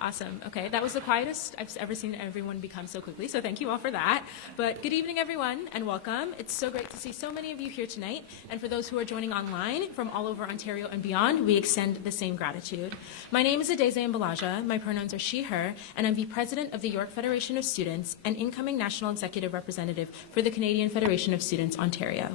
Awesome. Okay, that was the quietest I've ever seen everyone become so quickly, so thank you all for that. But good evening, everyone, and welcome. It's so great to see so many of you here tonight, and for those who are joining online from all over Ontario and beyond, we extend the same gratitude. My name is Adeze Mbalaja, my pronouns are she, her, and I'm the president of the York Federation of Students and incoming national executive representative for the Canadian Federation of Students, Ontario.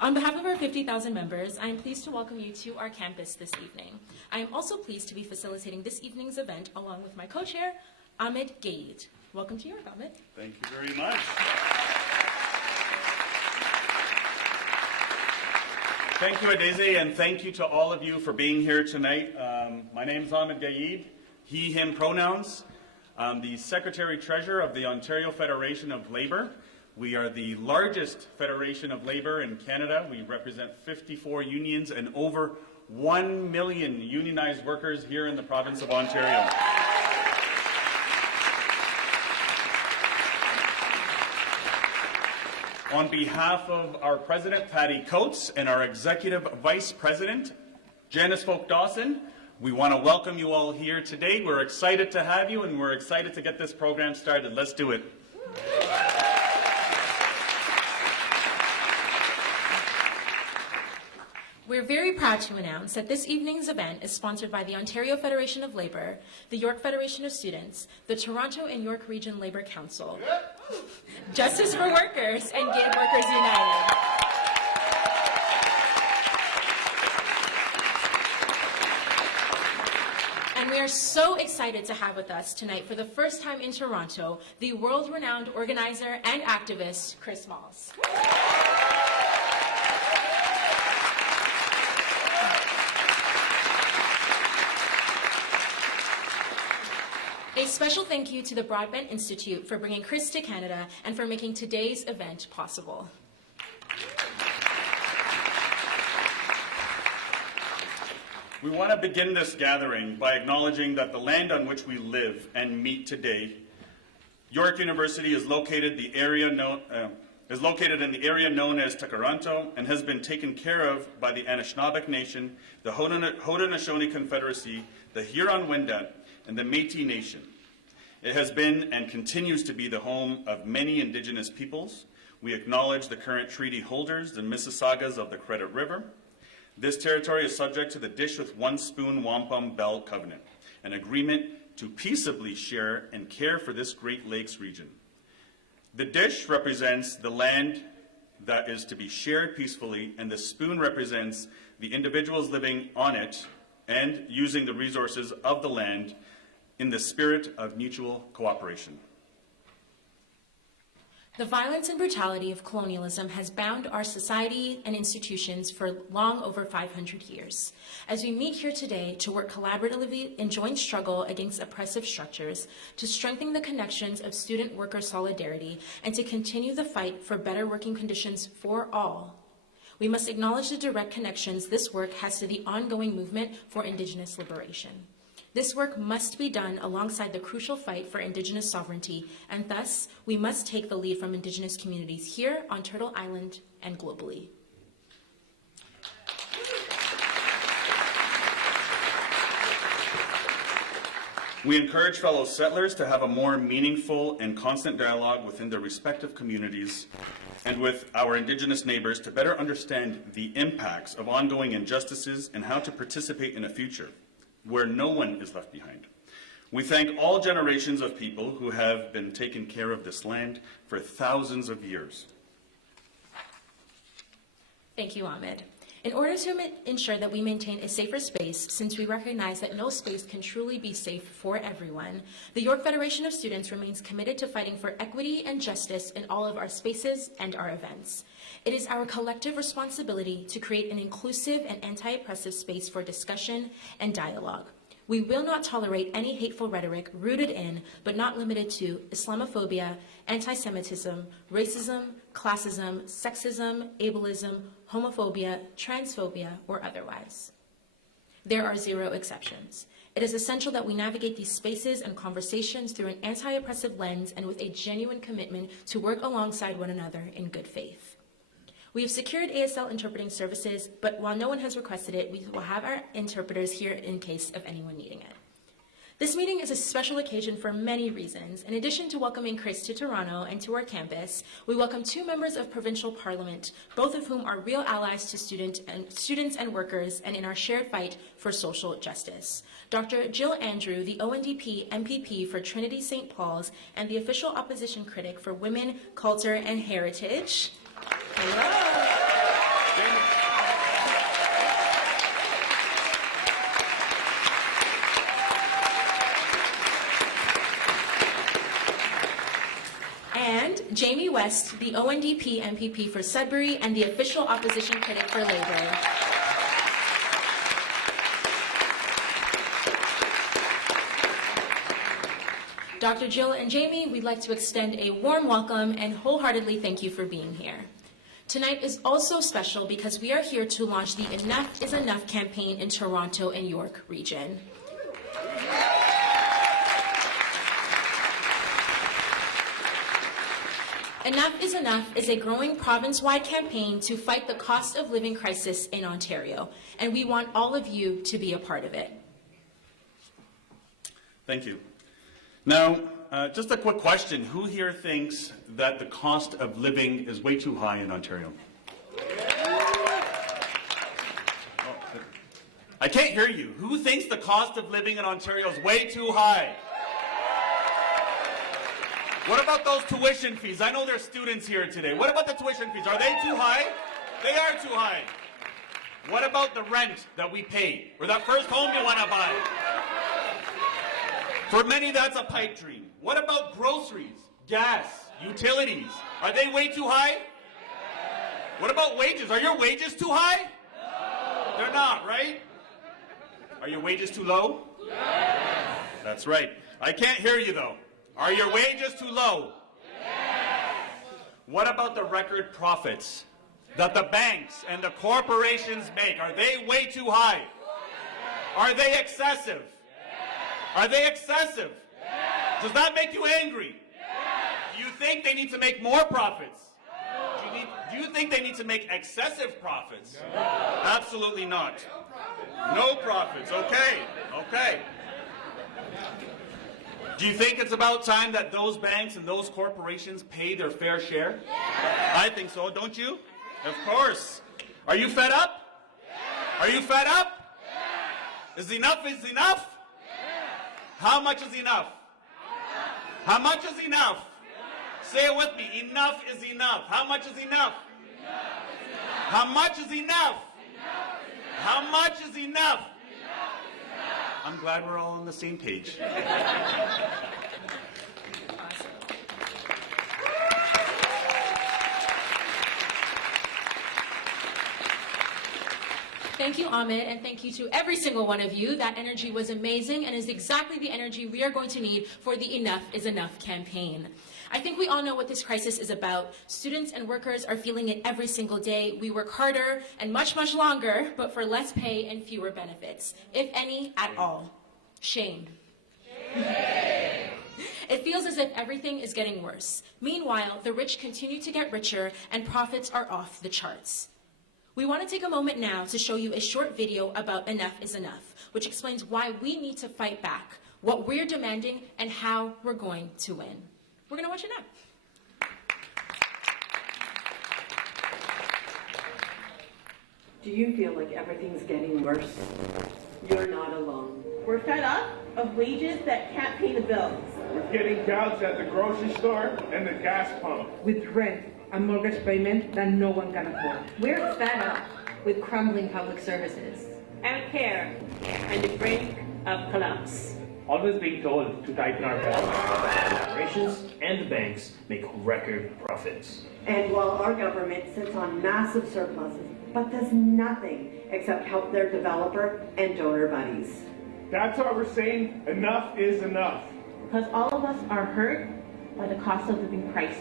On behalf of our 50,000 members, I am pleased to welcome you to our campus this evening. I am also pleased to be facilitating this evening's event along with my co-chair, Ahmed Gaid. Welcome to York, Ahmed. Thank you very much. Thank you, Adeze, and thank you to all of you for being here tonight. My name is Ahmed Gaid, he, him pronouns. I'm the Secretary-Treasurer of the Ontario Federation of Labour. We are the largest federation of labour in Canada. We represent 54 unions and over 1 million unionized workers here in the province of Ontario. On behalf of our President, Patty Coates, and our Executive Vice President, Janice Folk-Dawson, we want to welcome you all here today. We're excited to have you, and we're excited to get this program started. Let's do it. We're very proud to announce that this evening's event is sponsored by the Ontario Federation of Labour, the York Federation of Students, the Toronto and York Region Labour Council, Justice for Workers, and Gig Workers United. And we are so excited to have with us tonight, for the first time in Toronto, the world-renowned organizer and activist, Chris Malls. A special thank you to the Broadbent Institute for bringing Chris to Canada and for making today's event possible. We want to begin this gathering by acknowledging that the land on which we live and meet today, York University, is located in the area known as Tkaronto and has been taken care of by the Anishinaabeg Nation, the Haudenosaunee Confederacy, the Huron-Wendat, and the Métis Nation. It has been and continues to be the home of many Indigenous peoples. We acknowledge the current treaty holders, the Mississaugas of the Credit River. This territory is subject to the Dish with One Spoon Wampum Bell Covenant, an agreement to peaceably share and care for this Great Lakes region. The dish represents the land that is to be shared peacefully, and the spoon represents the individuals living on it and using the resources of the land in the spirit of mutual cooperation. The violence and brutality of colonialism has bound our society and institutions for long over 500 years. As we meet here today to work collaboratively in joint struggle against oppressive structures, to strengthen the connections of student-worker solidarity, and to continue the fight for better working conditions for all, we must acknowledge the direct connections this work has to the ongoing movement for Indigenous liberation. This work must be done alongside the crucial fight for Indigenous sovereignty, and thus we must take the lead from Indigenous communities here on Turtle Island and globally. We encourage fellow settlers to have a more meaningful and constant dialogue within their respective communities and with our Indigenous neighbours to better understand the impacts of ongoing injustices and how to participate in a future where no one is left behind. We thank all generations of people who have been taking care of this land for thousands of years. Thank you, Ahmed. In order to ensure that we maintain a safer space, since we recognize that no space can truly be safe for everyone, the York Federation of Students remains committed to fighting for equity and justice in all of our spaces and our events. It is our collective responsibility to create an inclusive and anti-oppressive space for discussion and dialogue. We will not tolerate any hateful rhetoric rooted in, but not limited to, Islamophobia, anti-Semitism, racism, classism, sexism, ableism, homophobia, transphobia, or otherwise. There are zero exceptions. It is essential that we navigate these spaces and conversations through an anti-oppressive lens and with a genuine commitment to work alongside one another in good faith. We have secured ASL interpreting services, but while no one has requested it, we will have our interpreters here in case of anyone needing it. This meeting is a special occasion for many reasons. In addition to welcoming Chris to Toronto and to our campus, we welcome 2 members of provincial parliament, both of whom are real allies to students and workers and in our shared fight for social justice. Dr. Jill Andrew, the ONDP MPP for Trinity St. Paul's and the official opposition critic for Women, Culture, and Heritage. Hello. And Jamie West, the ONDP MPP for Sudbury and the official opposition critic for Labour. Dr. Jill and Jamie, we'd like to extend a warm welcome and wholeheartedly thank you for being here. Tonight is also special because we are here to launch the Enough is Enough campaign in Toronto and York region. Enough is Enough is a growing province-wide campaign to fight the cost of living crisis in Ontario, and we want all of you to be a part of it. Thank you. Now, just a quick question. Who here thinks that the cost of living is way too high in Ontario? I can't hear you. Who thinks the cost of living in Ontario is way too high? What about those tuition fees? I know there's students here today. What about the tuition fees? Are they too high? They are too high. What about the rent that we pay? Or that first home you want to buy? For many, that's a pipe dream. What about groceries, gas, utilities? Are they way too high? What about wages? Are your wages too high? No. They're not, right? Are your wages too low? Yes. That's right. I can't hear you, though. Are your wages too low? Yes. What about the record profits that the banks and the corporations make? Are they way too high? Yes. Are they excessive? Yes. Are they excessive? Yes. Does that make you angry? Yes. Do you think they need to make more profits? No. Do you think they need to make excessive profits? No. Absolutely not. No profits. Okay. Okay. Do you think it's about time that those banks and those corporations pay their fair share? Yes. I think so, don't you? Yes. Of course. Are you fed up? Yes. Are you fed up? Yes. Is enough enough? Yes. How much is enough? Yes. How much is enough? Yes. Say it with me. Enough is enough. How much is enough? Enough is enough. How much is enough? Enough is enough. How much is enough? I'm glad we're all on the same page. Thank you, Ahmed, and thank you to every single one of you. That energy was amazing and is exactly the energy we are going to need for the Enough is Enough campaign. I think we all know what this crisis is about. Students and workers are feeling it every single day. We work harder and much, much longer, but for less pay and fewer benefits, if any at all. Shame. Shame. It feels as if everything is getting worse. Meanwhile, the rich continue to get richer and profits are off the charts. We want to take a moment now to show you a short video about Enough is Enough, which explains why we need to fight back, what we're demanding, and how we're going to win. We're going to watch it now. Do you feel like everything's getting worse? You're not alone. We're fed up of wages that can't pay the bills. We're getting gouged at the grocery store and the gas pump. With rent and mortgage payment that no one can afford. We're fed up with crumbling public services. And care on the brink of collapse. Always being told to tighten our belts, but the corporations and the banks make record profits. And while our government sits on massive surpluses, but does nothing except help their developer and donor buddies. That's why we're saying enough is enough. Because all of us are hurt by the cost of living crisis.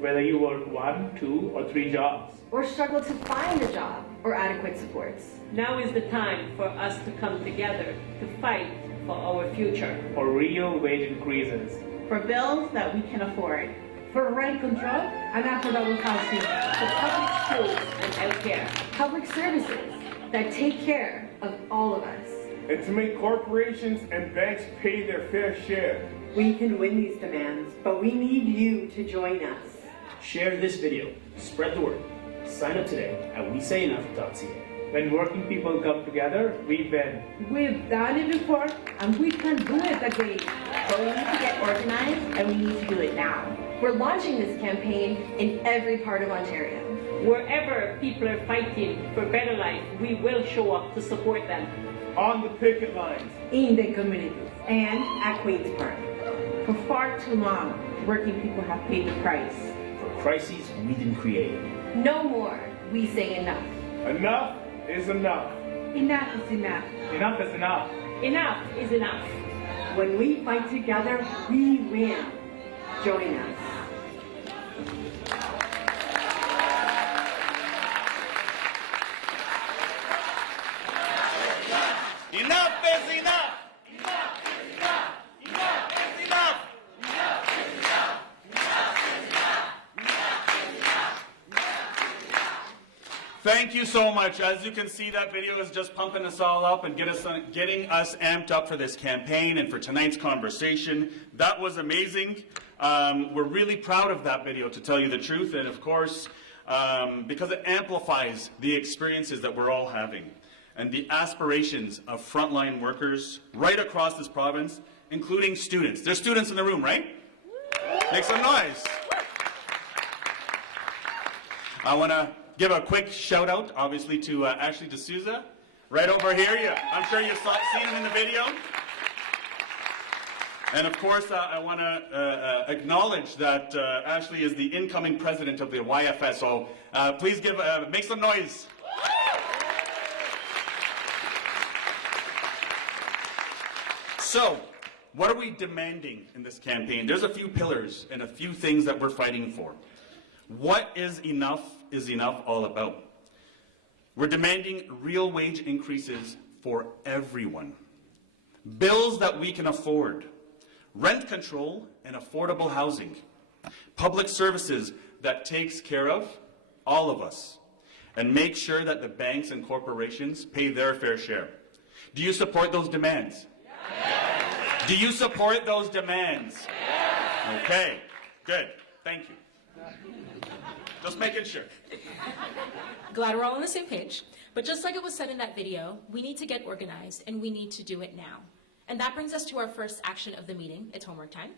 Whether you work 1, 2, or 3 jobs. Or struggle to find a job or adequate supports. Now is the time for us to come together to fight for our future. For real wage increases. For bills that we can afford. For rent control and affordable housing. For public schools care. Public services that take care of all of us. And to make corporations and banks pay their fair share. We can win these demands, but we need you to join us. Share this video. Spread the word. Sign up today at WeSayEnough.ca. When working people come together, we win. We've done it before, and we can do it again. But we need to get organized, and we need to do it now. We're launching this campaign in every part of Ontario. Wherever people are fighting for better life, we will show up to support them. On the picket lines. In the communities. And at Queen's Park. For far too long, working people have paid the price. For crises we didn't create. No more. We say enough. Enough is enough. Enough is enough. Enough is enough. Enough is enough. When we fight together, we win. Join us. Enough is enough! Enough is enough! Enough is enough! Thank you so much. As you can see, that video is just pumping us all up and getting us amped up for this campaign and for tonight's conversation. That was amazing. We're really proud of that video, to tell you the truth, and of course, because it amplifies the experiences that we're all having and the aspirations of frontline workers right across this province, including students. There's students in the room, right? Make some noise. I want to give a quick shout out, obviously, to Ashley D'Souza, right over here. Yeah, I'm sure you've seen him in the video. And of course, I want to acknowledge that Ashley is the incoming president of the YFS. So please make some noise. So, what are we demanding in this campaign? There's a few pillars and a few things that we're fighting for. What is enough all about? We're demanding real wage increases for everyone. Bills that we can afford. Rent control and affordable housing. Public services that takes care of all of us. And make sure that the banks and corporations pay their fair share. Do you support those demands? Yes. Do you support those demands? Yes. Okay, good. Thank you. Just making sure. Glad we're all on the same page. But just like it was said in that video, we need to get organized and we need to do it now. And that brings us to our first action of the meeting. It's homework time.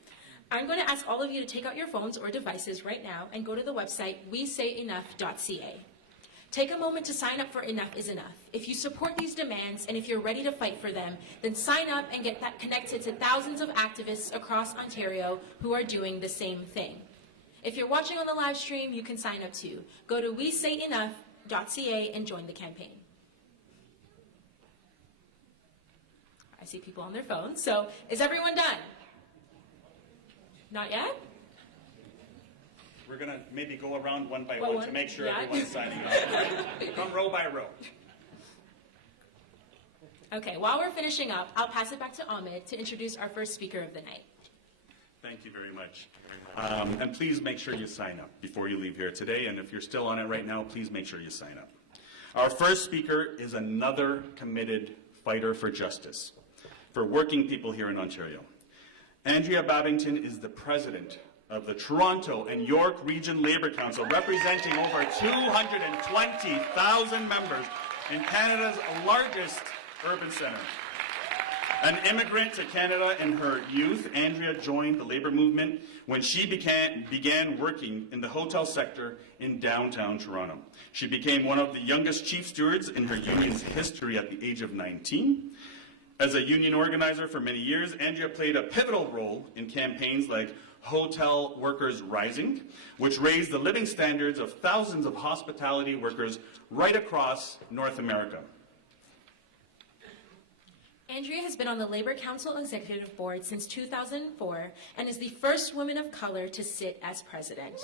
I'm going to ask all of you to take out your phones or devices right now and go to the website WeSayEnough.ca. Take a moment to sign up for Enough is Enough. If you support these demands and if you're ready to fight for them, then sign up and get that connected to thousands of activists across Ontario who are doing the same thing. If you're watching on the live stream, you can sign up too. Go to WeSayEnough.ca and join the campaign. I see people on their phones. So is everyone done? Not yet? We're going to maybe go around one by Well, one to make sure yeah. everyone's signing up. Come row by row. Okay, while we're finishing up, I'll pass it back to Ahmed to introduce our first speaker of the night. Thank you very much. And please make sure you sign up before you leave here today. And if you're still on it right now, please make sure you sign up. Our first speaker is another committed fighter for justice, for working people here in Ontario. Andrea Babington is the president of the Toronto and York Region Labour Council, representing over 220,000 members in Canada's largest urban centre. An immigrant to Canada in her youth, Andrea joined the labour movement when she began working in the hotel sector in downtown Toronto. She became one of the youngest chief stewards in her union's history at the age of 19. As a union organizer for many years, Andrea played a pivotal role in campaigns like Hotel Workers Rising, which raised the living standards of thousands of hospitality workers right across North America. Andrea has been on the Labour Council Executive Board since 2004 and is the first woman of color to sit as president.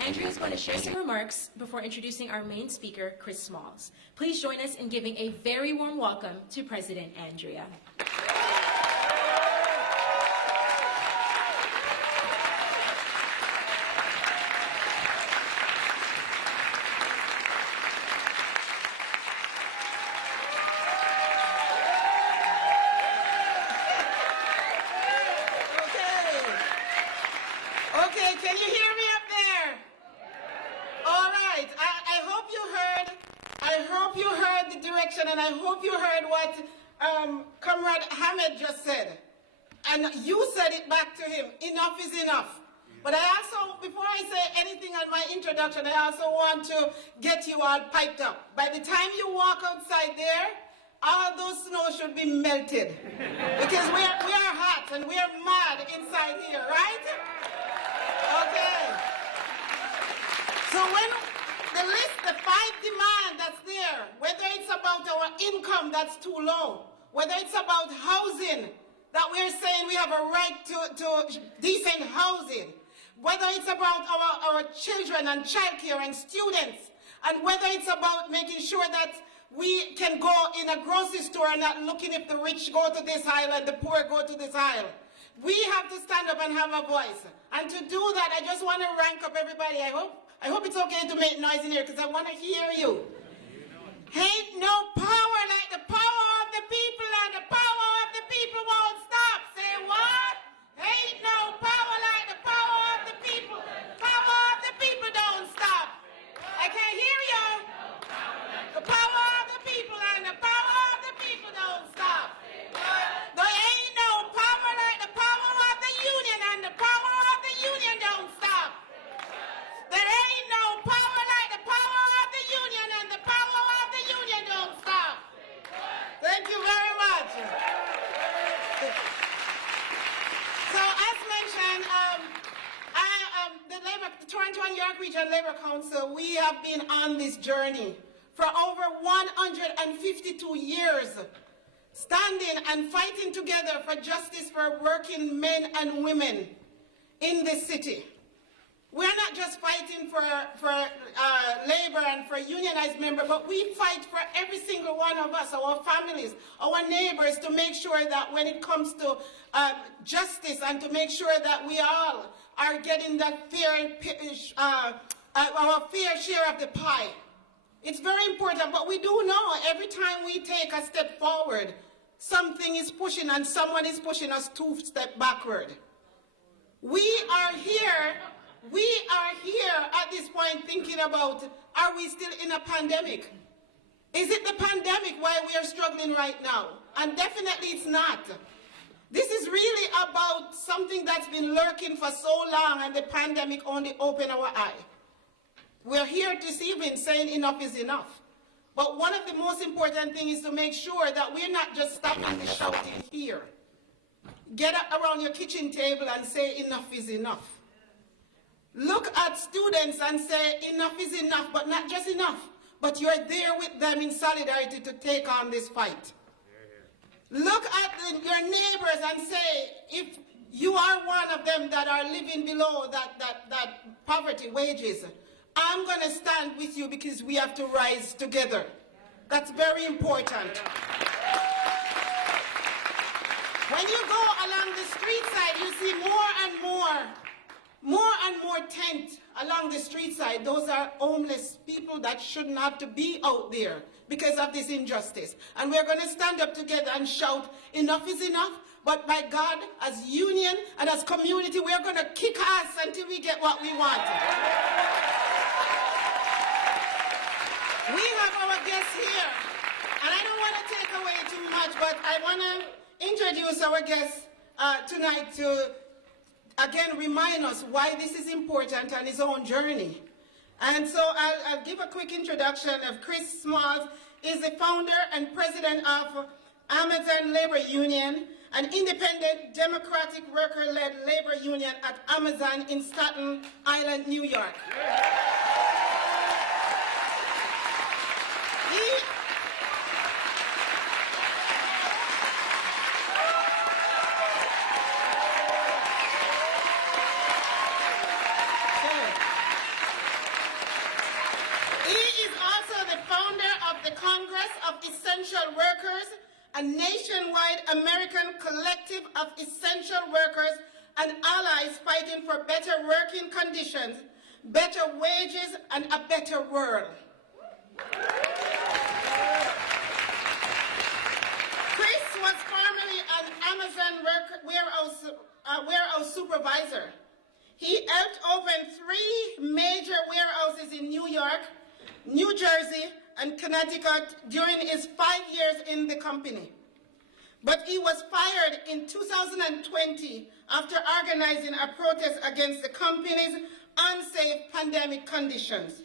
Andrea is going to share some remarks before introducing our main speaker, Chris Smalls. Please join us in giving a very warm welcome to President Andrea. Can you hear me up there? All right. I hope you heard the direction, and I hope you heard what Comrade Ahmed just said. And you said it back to him. Enough is enough. But I also, before I say anything on my introduction, I also want to get you all piped up. By the time you walk outside there, all those snow should be melted. Because we are hot and we are mad inside here, right? Okay. So when the list, the 5 demands that's there, whether it's about our income that's too low, whether it's about housing, that we're saying we have a right to decent housing, whether it's about our children and childcare and students, and whether it's about making sure that we can go in a grocery store and not looking if the rich go to this aisle and the poor go to this aisle. We have to stand up and have a voice. And to do that, I just want to rank up everybody. I hope it's okay to make noise in here because I want to hear you. Ain't no power like the power of the people, and the power of the people won't stop. Say what? Ain't no power like the power of the people. Power of the people don't stop. I can't hear you. The power of the people and the power of the people don't stop. There ain't no power like the power of the union, and the power of the union don't stop. There ain't no power like the power of the union, and the power of the union don't stop. Thank you very much. So as mentioned, the Toronto and York Region Labour Council, we have been on this journey for over 152 years, standing and fighting together for justice for working men and women in this city. We're not just fighting for labor and for unionized members, but we fight for every single one of us, our families, our neighbors, to make sure that when it comes to justice and to make sure that we all are getting that our fair share of the pie. It's very important, but we do know every time we take a step forward, something is pushing and someone is pushing us 2 steps backward. We are here at this point thinking about, are we still in a pandemic? Is it the pandemic why we are struggling right now? And definitely it's not. This is really about something that's been lurking for so long, and the pandemic only opened our eye. We're here this evening saying enough is enough. But one of the most important things is to make sure that we're not just stopping the shouting here. Get up around your kitchen table and say enough is enough. Look at students and say enough is enough, but not just enough, but you're there with them in solidarity to take on this fight. Look at your neighbors and say, if you are one of them that are living below that poverty wages, I'm going to stand with you because we have to rise together. That's very important. When you go along the street side, you see more and more tents along the street side. Those are homeless people that shouldn't have to be out there because of this injustice. And we're going to stand up together and shout, enough is enough. But by God, as union and as community, we're going to kick ass until we get what we want. We have our guests here, and I don't want to take away too much, but I want to introduce our guest tonight to, again, remind us why this is important and his own journey. And so I'll give a quick introduction of Chris Smalls. Is the founder and president of Amazon Labor Union, an independent, democratic, worker-led labor union at Amazon in Staten Island, New York. Congress of Essential Workers, a nationwide American collective of essential workers and allies fighting for better working conditions, better wages, and a better world. Chris was formerly an Amazon warehouse supervisor. He helped open 3 major warehouses in New York, New Jersey, and Connecticut during his 5 years in the company. But he was fired in 2020 after organizing a protest against the company's unsafe pandemic conditions.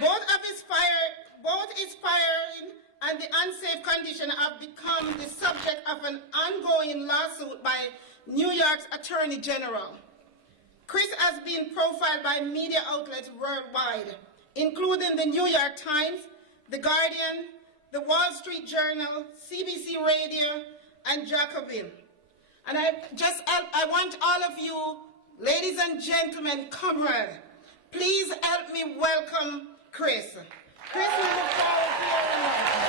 Both his firing and the unsafe condition have become the subject of an ongoing lawsuit by New York's Attorney General. Chris has been profiled by media outlets worldwide, including the New York Times, The Guardian, The Wall Street Journal, CBC Radio, and Jacobin. And I want all of you, ladies and gentlemen, comrades, please help me welcome Chris. Chris, we look forward to your remarks.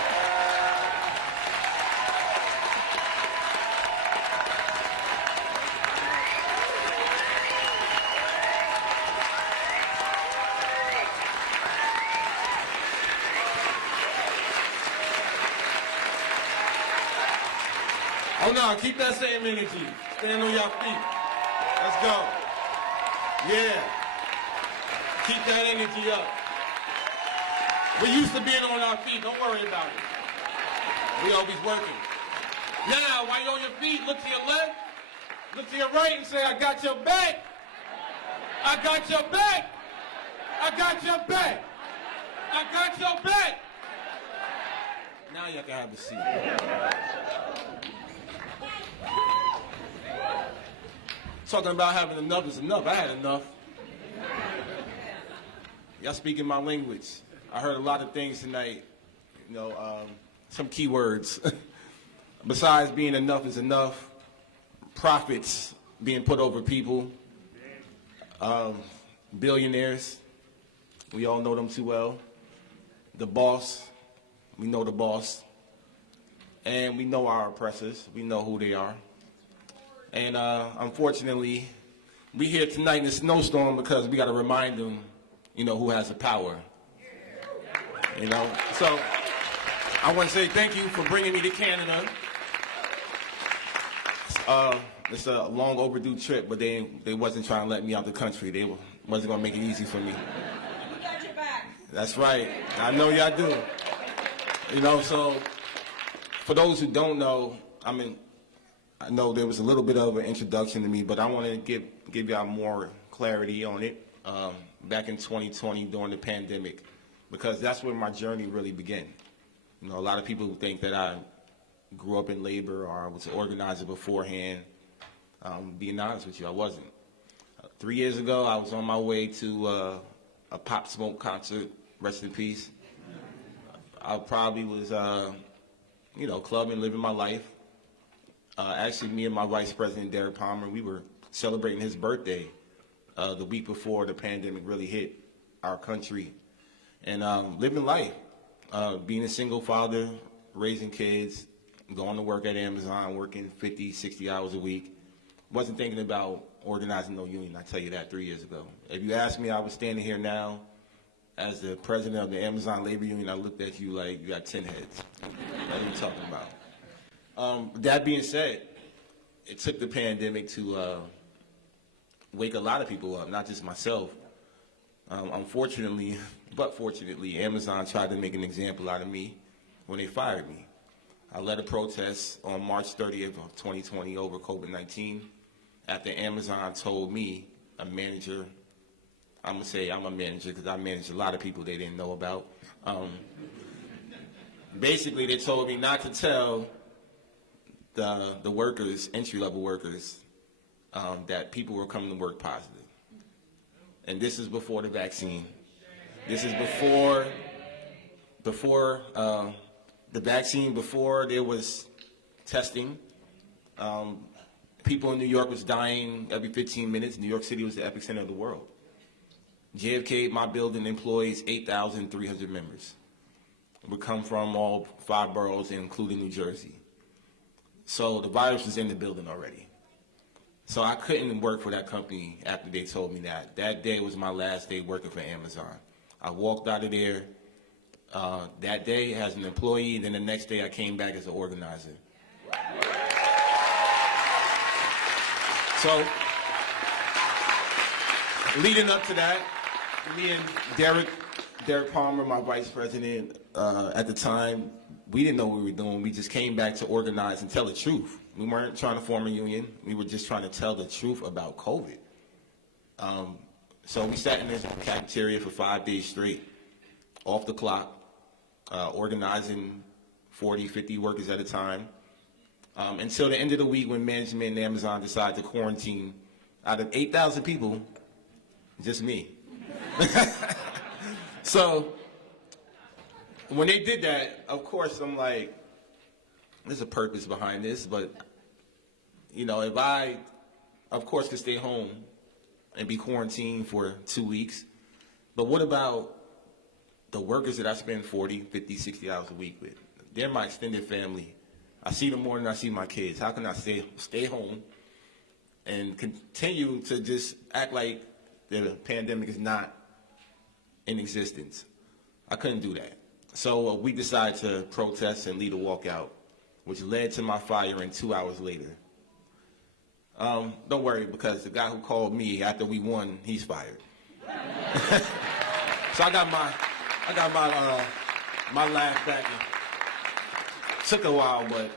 Oh no, keep that same energy. Stand on your feet. Let's go. Yeah. Keep that energy up. We're used to being on our feet. Don't worry about it. We always working. Now, while you're on your feet, look to your left, look to your right, and say, I got your back. I got your back. I got your back. I got your back. Now you can have a seat. Talking about having enough is enough. I had enough. Y'all speaking my language. I heard a lot of things tonight, some key words. Besides being enough is enough, profits being put over people, billionaires, we all know them too well, the boss, we know the boss, and we know our oppressors, we know who they are. And unfortunately, we here tonight in a snowstorm because we got to remind them, who has the power. So I want to say thank you for bringing me to Canada. It's a long overdue trip, but they wasn't trying to let me out the country. They wasn't going to make it easy for me. We got your back. That's right. I know y'all do. So for those who don't know, I know there was a little bit of an introduction to me, but I want to give y'all more clarity on it back in 2020 during the pandemic, because that's where my journey really began. A lot of people think that I grew up in labor or I was an organizer beforehand. Being honest with you, I wasn't. 3 years ago, I was on my way to a Pop Smoke concert, rest in peace. I probably was, clubbing, living my life. Actually, me and my vice president, Derek Palmer, we were celebrating his birthday the week before the pandemic really hit our country. And living life, being a single father, raising kids, going to work at Amazon, working 50, 60 hours a week. Wasn't thinking about organizing no union, I tell you that 3 years ago. If you asked me, I was standing here now as the president of the Amazon Labor Union, I looked at you like you got 10 heads. What are you talking about? That being said, it took the pandemic to wake a lot of people up, not just myself. Unfortunately, but fortunately, Amazon tried to make an example out of me when they fired me. I led a protest on March 30th of 2020 over COVID-19 after Amazon told me, a manager, I'm going to say I'm a manager because I managed a lot of people they didn't know about. Basically, they told me not to tell the workers, entry-level workers, that people were coming to work positive. And this is before the vaccine. This is before the vaccine, before there was testing. People in New York was dying every 15 minutes. New York City was the epicenter of the world. JFK, my building, employs 8,300 members. We come from all 5 boroughs, including New Jersey. So the virus was in the building already. So I couldn't work for that company after they told me that. That day was my last day working for Amazon. I walked out of there that day as an employee, then the next day I came back as an organizer. So leading up to that, me and Derek Palmer, my vice president, at the time, we didn't know what we were doing. We just came back to organize and tell the truth. We weren't trying to form a union. We were just trying to tell the truth about COVID. So we sat in this cafeteria for 5 days straight, off the clock, organizing 40, 50 workers at a time, until the end of the week when management and Amazon decided to quarantine out of 8,000 people, just me. So when they did that, of course, I'm like, there's a purpose behind this, but, you know, if I, of course, could stay home and be quarantined for 2 weeks, but what about the workers that I spend 40, 50, 60 hours a week with? They're my extended family. I see them more than I see my kids. How can I stay home and continue to just act like the pandemic is not in existence? I couldn't do that. So we decided to protest and lead a walkout, which led to my firing 2 hours later. Don't worry, because the guy who called me after we won, he's fired. So I got my laugh back. Took a while, but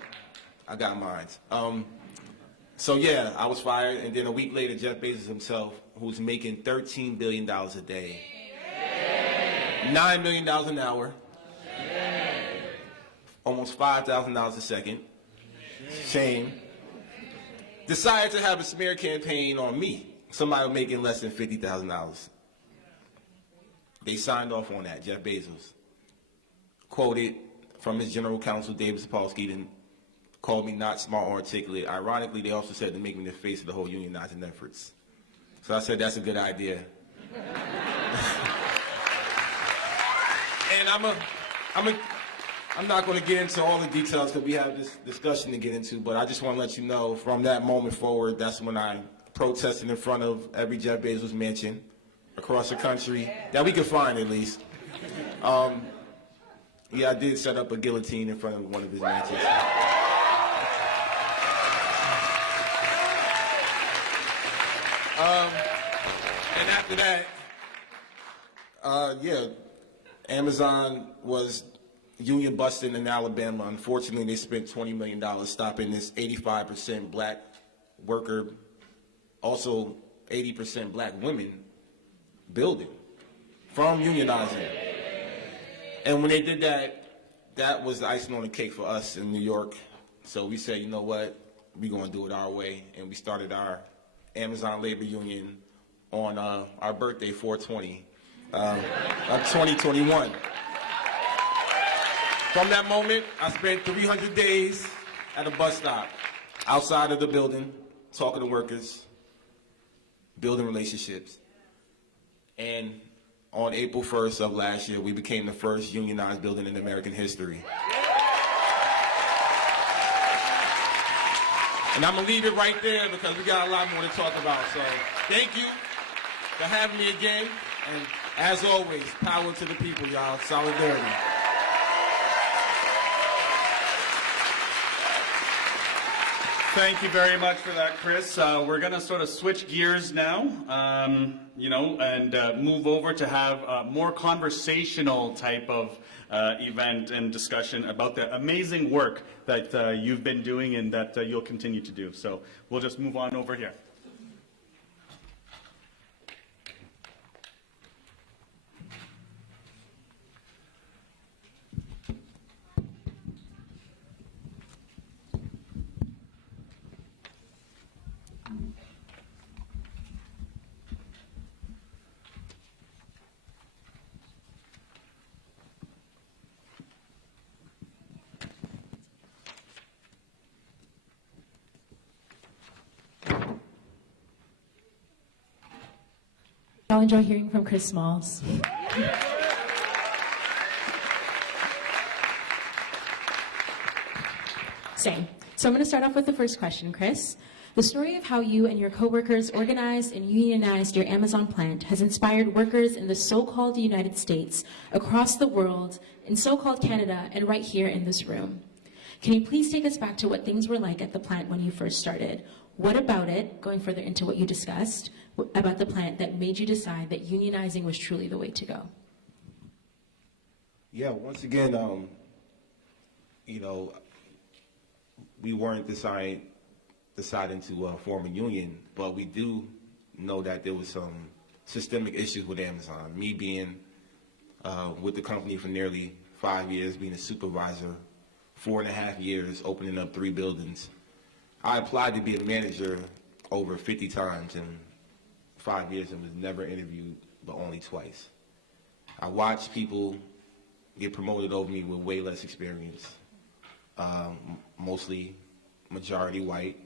I got mine. So yeah, I was fired, and then a week later, Jeff Bezos himself, who's making $13 billion a day, $9 million an hour, almost $5,000 a second, shame, decided to have a smear campaign on me, somebody making less than $50,000. They signed off on that, Jeff Bezos. Quoted from his general counsel, David Sapolsky, and called me not smart or articulate. Ironically, they also said to make me the face of the whole unionizing efforts. So I said, that's a good idea. And I'm not going to get into all the details because we have this discussion to get into, but I just want to let you know from that moment forward, that's when I protested in front of every Jeff Bezos mansion across the country that we could find, at least. Yeah, I did set up a guillotine in front of one of his mansions. And after that, yeah, Amazon was union busting in Alabama. Unfortunately, they spent $20 million stopping this 85% black worker, also 80% black women building from unionizing. And when they did that, that was the icing on the cake for us in New York. So we said, you know what, we're going to do it our way. And we started our Amazon labor union on our birthday, 4/20, of 2021. From that moment, I spent 300 days at a bus stop, outside of the building, talking to workers, building relationships. And on April 1st of last year, we became the first unionized building in American history. And I'm going to leave it right there because we got a lot more to talk about. So thank you for having me again. And as always, power to the people, y'all. Solidarity. Thank you very much for that, Chris. We're going to sort of switch gears now, and move over to have a more conversational type of event and discussion about the amazing work that you've been doing and that you'll continue to do. So we'll just move on over here. I'll enjoy hearing from Chris Smalls. Same. So I'm going to start off with the first question, Chris. The story of how you and your coworkers organized and unionized your Amazon plant has inspired workers in the so-called United States, across the world, in so-called Canada, and right here in this room. Can you please take us back to what things were like at the plant when you first started? What about it, going further into what you discussed, about the plant that made you decide that unionizing was truly the way to go? Yeah, once again, you know, we weren't deciding to form a union, but we do know that there was some systemic issues with Amazon. Me being with the company for nearly 5 years, being a supervisor, 4.5 years, opening up 3 buildings. I applied to be a manager over 50 times in 5 years and was never interviewed, but only twice. I watched people get promoted over me with way less experience, mostly majority white.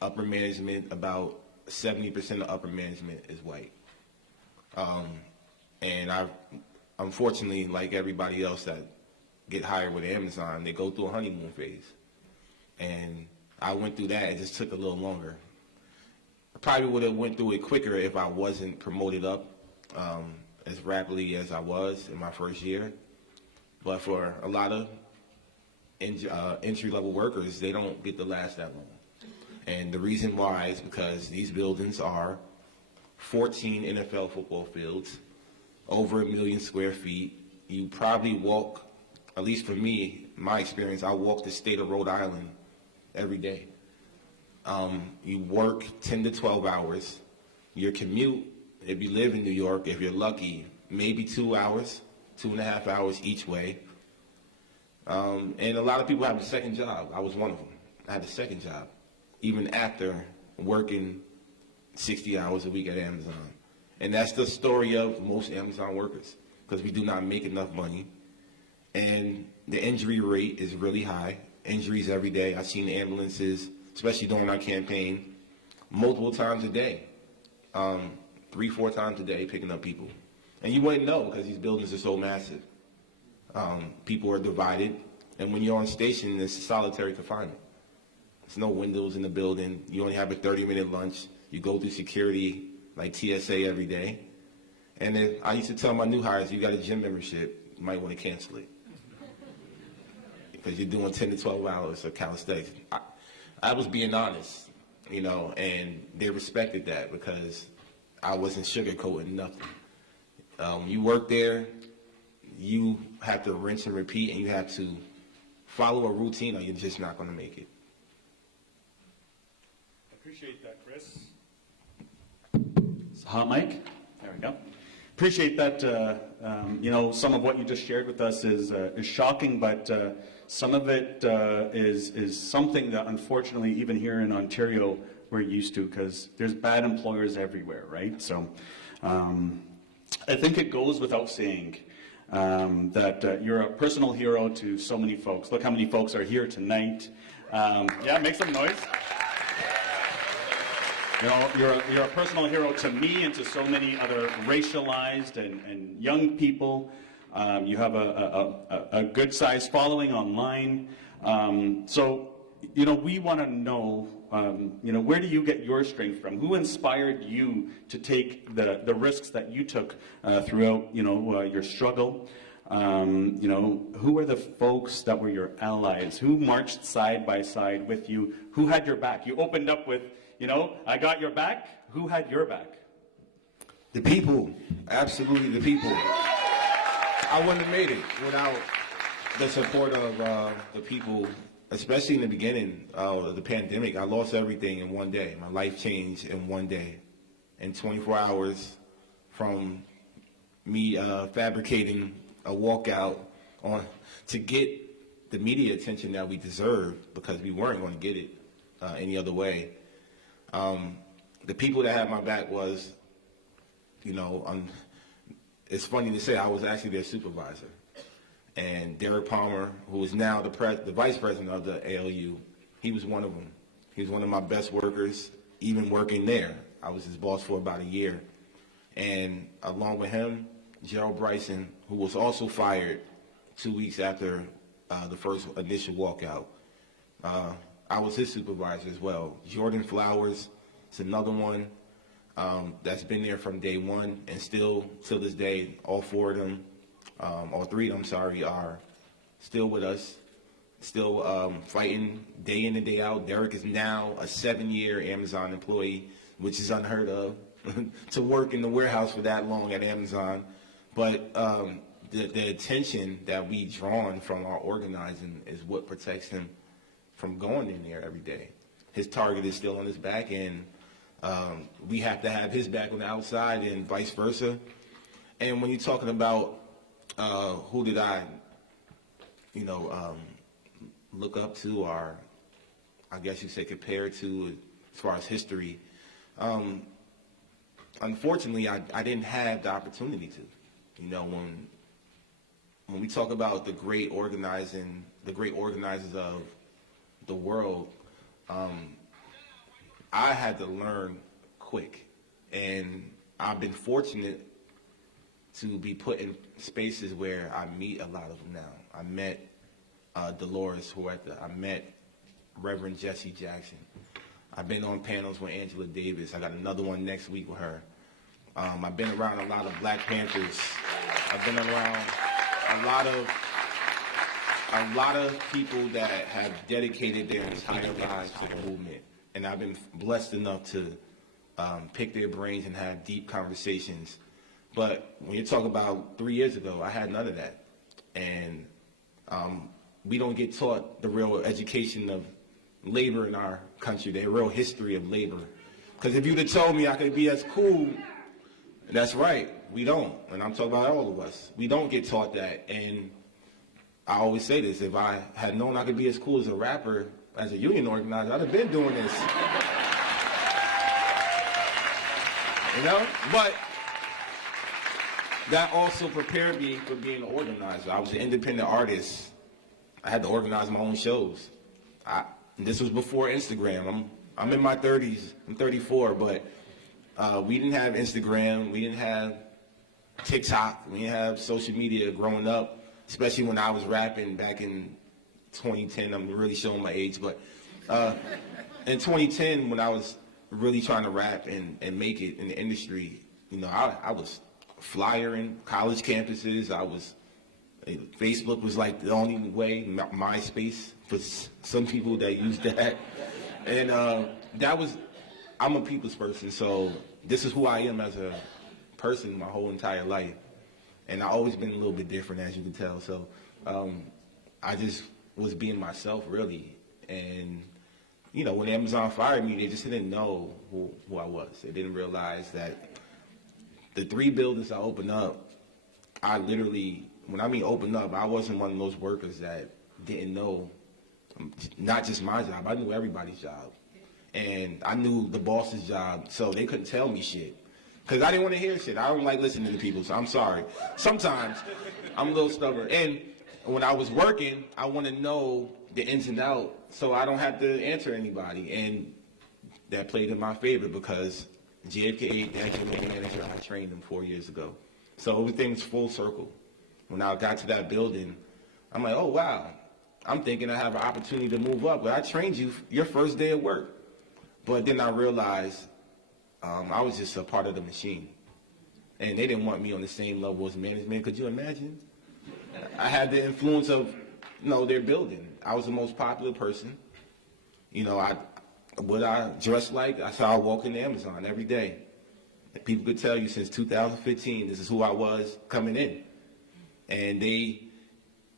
Upper management, about 70% of upper management is white. And I, unfortunately, like everybody else that get hired with Amazon, they go through a honeymoon phase. And I went through that. It just took a little longer. I probably would have went through it quicker if I wasn't promoted up as rapidly as I was in my first year. But for a lot of entry-level workers, they don't get to last that long. And the reason why is because these buildings are 14 NFL football fields, over 1 million square feet. You probably walk, at least for me, my experience, I walk the state of Rhode Island every day. You work 10 to 12 hours. Your commute, if you live in New York, if you're lucky, maybe 2 hours, 2.5 hours each way. And a lot of people have a second job. I was one of them. I had a second job, even after working 60 hours a week at Amazon. And that's the story of most Amazon workers, because we do not make enough money. And the injury rate is really high. Injuries every day. I've seen ambulances, especially during our campaign, multiple times a day, 3-4 times a day, picking up people. And you wouldn't know because these buildings are so massive. People are divided, and when you're on station, it's solitary confinement. There's no windows in the building. You only have a 30-minute lunch. You go through security like TSA every day. And if, I used to tell my new hires, you got a gym membership, you might want to cancel it. Because you're doing 10 to 12 hours of calisthenics. I was being honest, you know, and they respected that because I wasn't sugarcoating nothing. You work there, you have to rinse and repeat, and you have to follow a routine or you're just not going to make it. Appreciate that, Chris. Hot mic. There we go. Appreciate that. You know, some of what you just shared with us is shocking, but some of it is something that, unfortunately, even here in Ontario, we're used to because there's bad employers everywhere, right? So, I think it goes without saying that you're a personal hero to so many folks. Look how many folks are here tonight. Yeah, make some noise. You know, you're a personal hero to me and to so many other racialized and young people. You have a good-sized following online. So, you know, we want to know, you know, where do you get your strength from? Who inspired you to take the risks that you took throughout, you know, your struggle? You know, who are the folks that were your allies? Who marched side by side with you? Who had your back? You opened up with, you know, I got your back. Who had your back? The people, absolutely the people. I wouldn't have made it without the support of the people, especially in the beginning of the pandemic. I lost everything in one day. My life changed in one day. In 24 hours from me fabricating a walkout to get the media attention that we deserved, because we weren't going to get it any other way. The people that had my back was, you know, it's funny to say, I was actually their supervisor. And Derek Palmer, who is now the vice president of the ALU, he was one of them. He was one of my best workers, even working there. I was his boss for about a year. And along with him, Gerald Bryson, who was also fired 2 weeks after the first initial walkout. I was his supervisor as well. Jordan Flowers is another one that's been there from day one, and still to this day, all three of them, are still with us. still fighting day in and day out. Derek is now a 7-year Amazon employee, which is unheard of to work in the warehouse for that long at Amazon. But the attention that we drawn from our organizing is what protects him from going in there every day. His target is still on his back, and we have to have his back on the outside and vice versa. And when you're talking about who did I, look up to, or I guess you say compare to as far as history, unfortunately, I didn't have the opportunity to. When we talk about the great organizers of the world, I had to learn quick, and I've been fortunate to be put in spaces where I meet a lot of them now. I met Dolores Huerta. I met Reverend Jesse Jackson. I've been on panels with Angela Davis. I got another one next week with her. I've been around a lot of Black Panthers. I've been around a lot of people that have dedicated their entire lives to the movement. And I've been blessed enough to pick their brains and have deep conversations. But when you talk about 3 years ago, I had none of that. And we don't get taught the real education of labor in our country, the real history of labor. Because if you'd have told me I could be as cool, that's right, we don't. And I'm talking about all of us. We don't get taught that. And I always say this, if I had known I could be as cool as a rapper, as a union organizer, I'd have been doing this. But that also prepared me for being an organizer. I was an independent artist. I had to organize my own shows. This was before Instagram. I'm in my 30s. I'm 34, but we didn't have Instagram. We didn't have TikTok. We didn't have social media growing up, especially when I was rapping back in 2010. I'm really showing my age, but in 2010, when I was really trying to rap and make it in the industry, I was flyering college campuses. Facebook was like the only way, MySpace for some people that used that. And I'm a people's person, so this is who I am as a person my whole entire life. And I've always been a little bit different, as you can tell. So I just was being myself, really. And, when Amazon fired me, they just didn't know who I was. They didn't realize that the 3 buildings I opened up, I literally, when I mean open up, I wasn't one of those workers that didn't know, not just my job, I knew everybody's job. And I knew the boss's job, so they couldn't tell me shit. Because I didn't want to hear shit. I don't like listening to people, so I'm sorry. Sometimes I'm a little stubborn. And when I was working, I want to know the ins and outs so I don't have to answer anybody. And that played in my favor because JFK, the actual manager, I trained him 4 years ago. So everything's full circle. When I got to that building, I'm like, oh, wow. I'm thinking I have an opportunity to move up, but I trained you your first day at work. But then I realized I was just a part of the machine. And they didn't want me on the same level as management. Could you imagine? I had the influence of, their building. I was the most popular person. What I dressed like, that's how I walk into Amazon every day. And people could tell you since 2015, this is who I was coming in. And they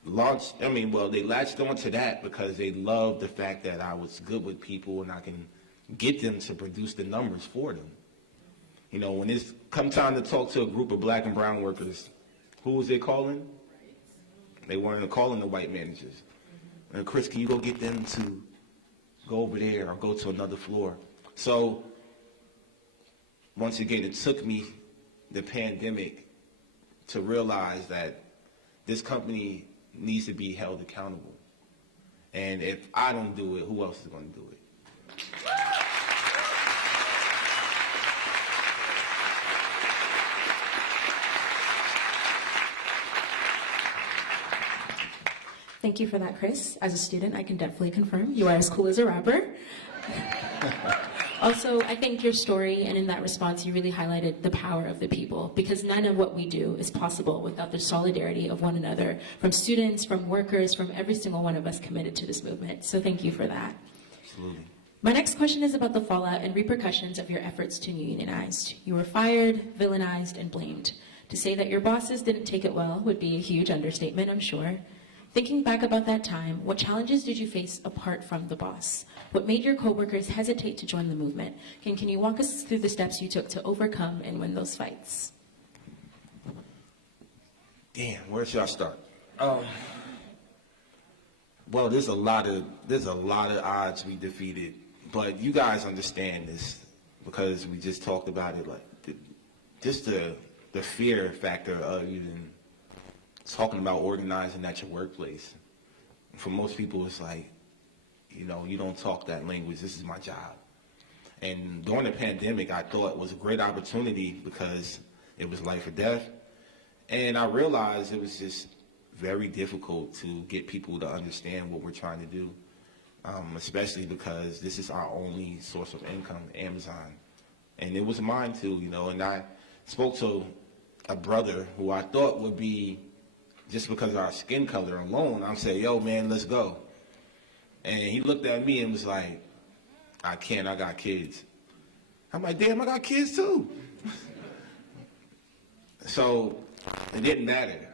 latched onto that because they loved the fact that I was good with people and I can get them to produce the numbers for them. When it's come time to talk to a group of Black and brown workers, who was they calling? They weren't calling the white managers. And Chris, can you go get them to go over there or go to another floor? So once again, it took me the pandemic to realize that this company needs to be held accountable. And if I don't do it, who else is going to do it? Thank you for that, Chris. As a student, I can definitely confirm you are as cool as a rapper. Also, I think your story and in that response, you really highlighted the power of the people, because none of what we do is possible without the solidarity of one another, from students, from workers, from every single one of us committed to this movement. So thank you for that. Absolutely. My next question is about the fallout and repercussions of your efforts to unionize. You were fired, villainized, and blamed. To say that your bosses didn't take it well would be a huge understatement, I'm sure. Thinking back about that time, what challenges did you face apart from the boss? What made your coworkers hesitate to join the movement? Can you walk us through the steps you took to overcome and win those fights? Damn, where should I start? Well, there's a lot of odds we defeated, but you guys understand this because we just talked about it. Like just the fear factor of even talking about organizing at your workplace. For most people, it's like, you know, you don't talk that language. This is my job. And during the pandemic, I thought it was a great opportunity because it was life or death. And I realized it was just very difficult to get people to understand what we're trying to do, especially because this is our only source of income, Amazon. And it was mine too, you know, and I spoke to a brother who I thought would be, just because of our skin color alone, I'm saying, yo, man, let's go. And he looked at me and was like, I can't, I got kids. I'm like, damn, I got kids too. So it didn't matter.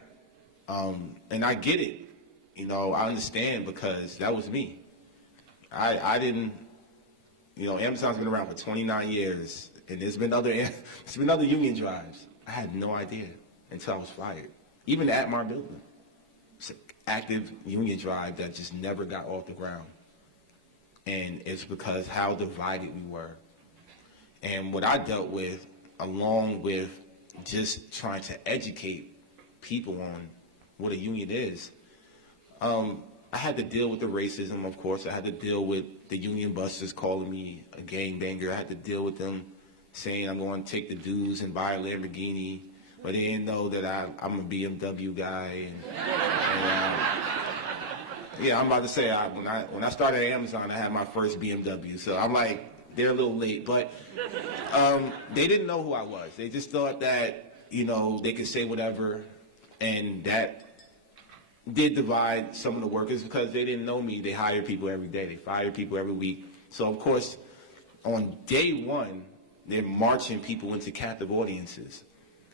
And I get it. You know, I understand because that was me. I didn't, you know, Amazon's been around for 29 years and there's been other union drives. I had no idea until I was fired. Even at my building. It's an active union drive that just never got off the ground. And it's because how divided we were. And what I dealt with, along with just trying to educate people on what a union is, I had to deal with the racism, of course. I had to deal with the union busters calling me a gangbanger. I had to deal with them saying I'm going to take the dues and buy a Lamborghini. But they didn't know that I'm a BMW guy. Yeah, I'm about to say, when I started at Amazon, I had my first BMW. So I'm like, they're a little late. But they didn't know who I was. They just thought that, you know, they could say whatever. And that did divide some of the workers because they didn't know me. They hired people every day. They fired people every week. So, of course, on day one, they're marching people into captive audiences.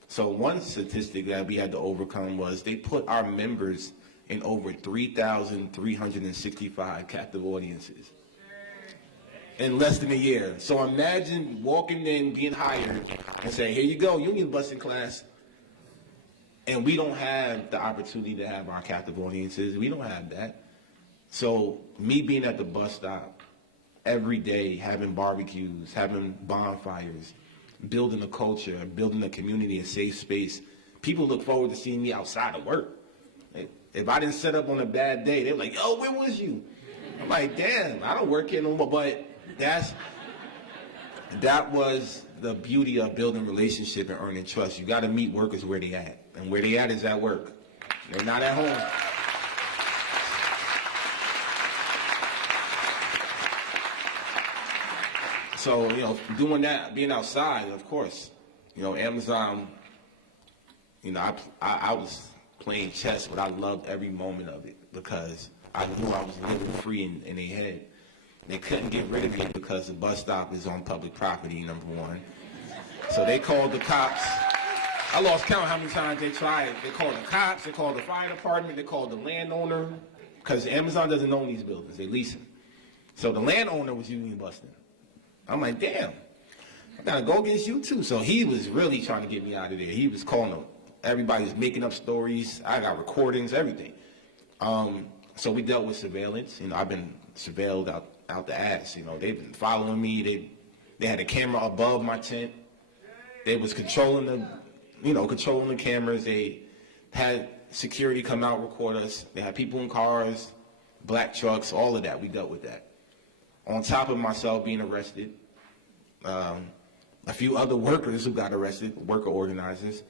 So one statistic that we had to overcome was they put our members in over 3,365 captive audiences in less than a year. So imagine walking in, being hired, and saying, here you go, union busting class. And we don't have the opportunity to have our captive audiences. We don't have that. So me being at the bus stop every day, having barbecues, having bonfires, building a culture, building a community, a safe space. People look forward to seeing me outside of work. If I didn't set up on a bad day, they're like, yo, where was you? I'm like, damn, I don't work here no more. But that was the beauty of building relationship and earning trust. You got to meet workers where they at. And where they at is at work. They're not at home. So, you know, doing that, being outside, of course, you know, Amazon, you know, I was playing chess, but I loved every moment of it because I knew I was living free in their head. They couldn't get rid of me because the bus stop is on public property, number one. So they called the cops. I lost count how many times they tried it. They called the cops, they called the fire department, they called the landowner, because Amazon doesn't own these buildings, they lease them. So the landowner was union busting. I'm like, damn, I gotta go against you too. So he was really trying to get me out of there. He was calling them. Everybody was making up stories. I got recordings, everything. So we dealt with surveillance. You know, I've been surveilled out the ass. You know, they've been following me. They had a camera above my tent. They was controlling the cameras. They had security come out, record us. They had people in cars, black trucks, all of that. We dealt with that. On top of myself being arrested, a few other workers who got arrested, worker organizers,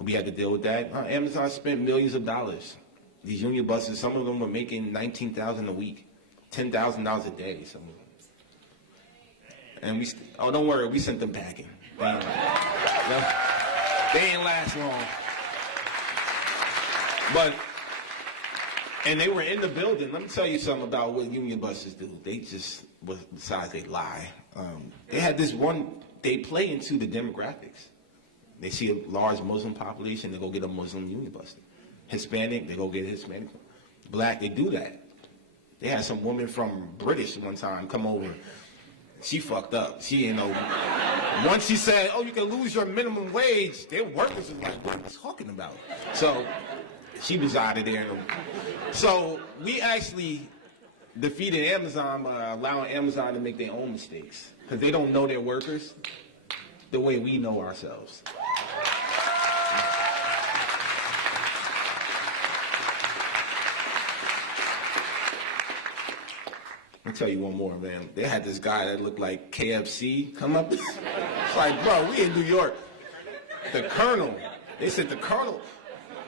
we had to deal with that. Amazon spent millions of dollars. These union buses, some of them were making $19,000 a week, $10,000 a day, some of them. And oh, don't worry, we sent them packing. They ain't last long. But, and they were in the building. Let me tell you something about what union buses do. They just, besides they lie, they had this one, they play into the demographics. They see a large Muslim population, they go get a Muslim union bus. Hispanic, they go get a Hispanic. Black, they do that. They had some woman from British one time come over. She fucked up. She didn't know. Once she said, oh, you can lose your minimum wage, their workers was like, what are you talking about? So she was out of there. So we actually defeated Amazon by allowing Amazon to make their own mistakes because they don't know their workers the way we know ourselves. I'll tell you one more, man. They had this guy that looked like KFC come up. It's like, bro, we in New York. The Colonel. They said the Colonel.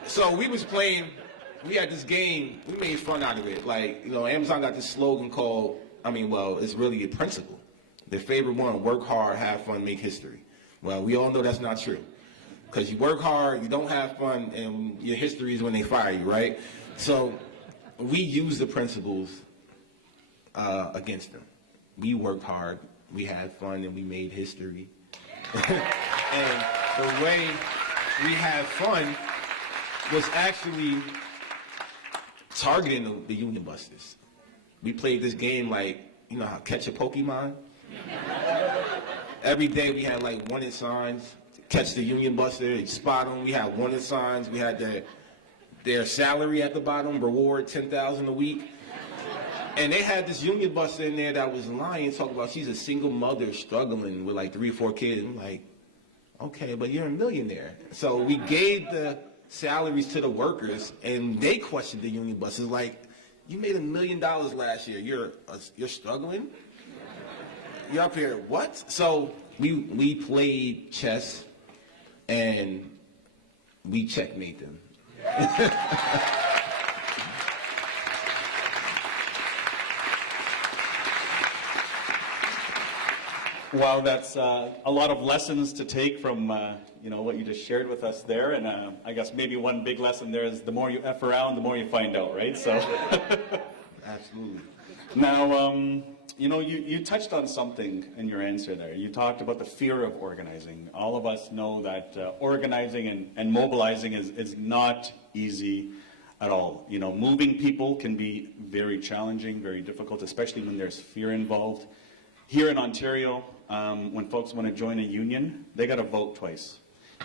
So we was playing, we had this game, we made fun out of it. Like, you know, Amazon got this slogan called, it's really a principle. Their favorite one, work hard, have fun, make history. Well, we all know that's not true. Because you work hard, you don't have fun, and your history is when they fire you, right? So we use the principles against them. We worked hard, we had fun, and we made history. And the way we had fun was actually targeting the union busters. We played this game like, you know how catch a Pokemon? Every day we had like wanted signs, catch the union buster, spot them. We had wanted signs, we had their salary at the bottom, reward $10,000 a week. And they had this union buster in there that was lying, talking about she's a single mother struggling with like 3 or 4 kids. I'm like, okay, but you're a millionaire. So we gave the salaries to the workers, and they questioned the union busters like, you made $1 million last year. You're struggling? You're up here, what? So we played chess, and we checkmate them. Wow, that's a lot of lessons to take from what you just shared with us there, and I guess maybe one big lesson there is the more you F around, the more you find out, right? So, Absolutely. Now, you touched on something in your answer there. You talked about the fear of organizing. All of us know that organizing and mobilizing is not easy at all. You know, moving people can be very challenging, very difficult, especially when there's fear involved. Here in Ontario, when folks want to join a union, they got to vote twice.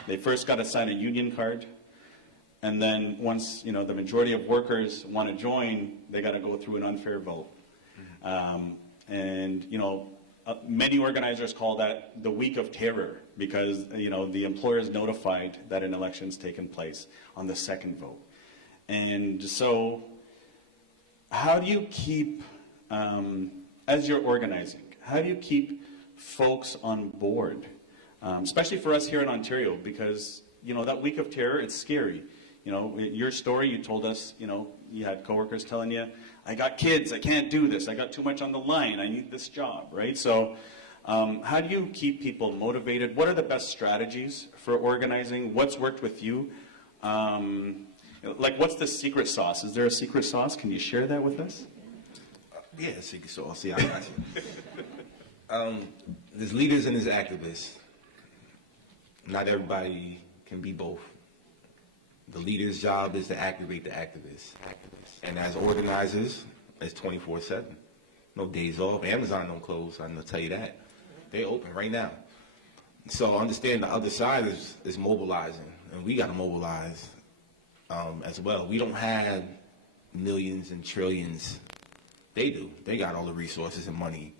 They first got to sign a union card, and then once the majority of workers want to join, they got to go through an unfair vote. Many organizers call that the week of terror because the employer is notified that an election's taken place on the second vote. And so, how do you keep, as you're organizing, how do you keep folks on board, especially for us here in Ontario, because, that week of terror, it's scary. Your story, you told us, you had coworkers telling you, I got kids, I can't do this, I got too much on the line, I need this job, right? So how do you keep people motivated? What are the best strategies for organizing? What's worked with you? What's the secret sauce? Is there a secret sauce? Can you share that with us? Yeah, secret sauce. Yeah, I got you. There's leaders and there's activists. Not everybody can be both. The leader's job is to activate the activists. And as organizers, it's 24/7. No days off. Amazon don't close, I'm going to tell you that. They're open right now. So understand the other side is mobilizing, and we got to mobilize as well. We don't have millions and trillions. They do. They got all the resources and money.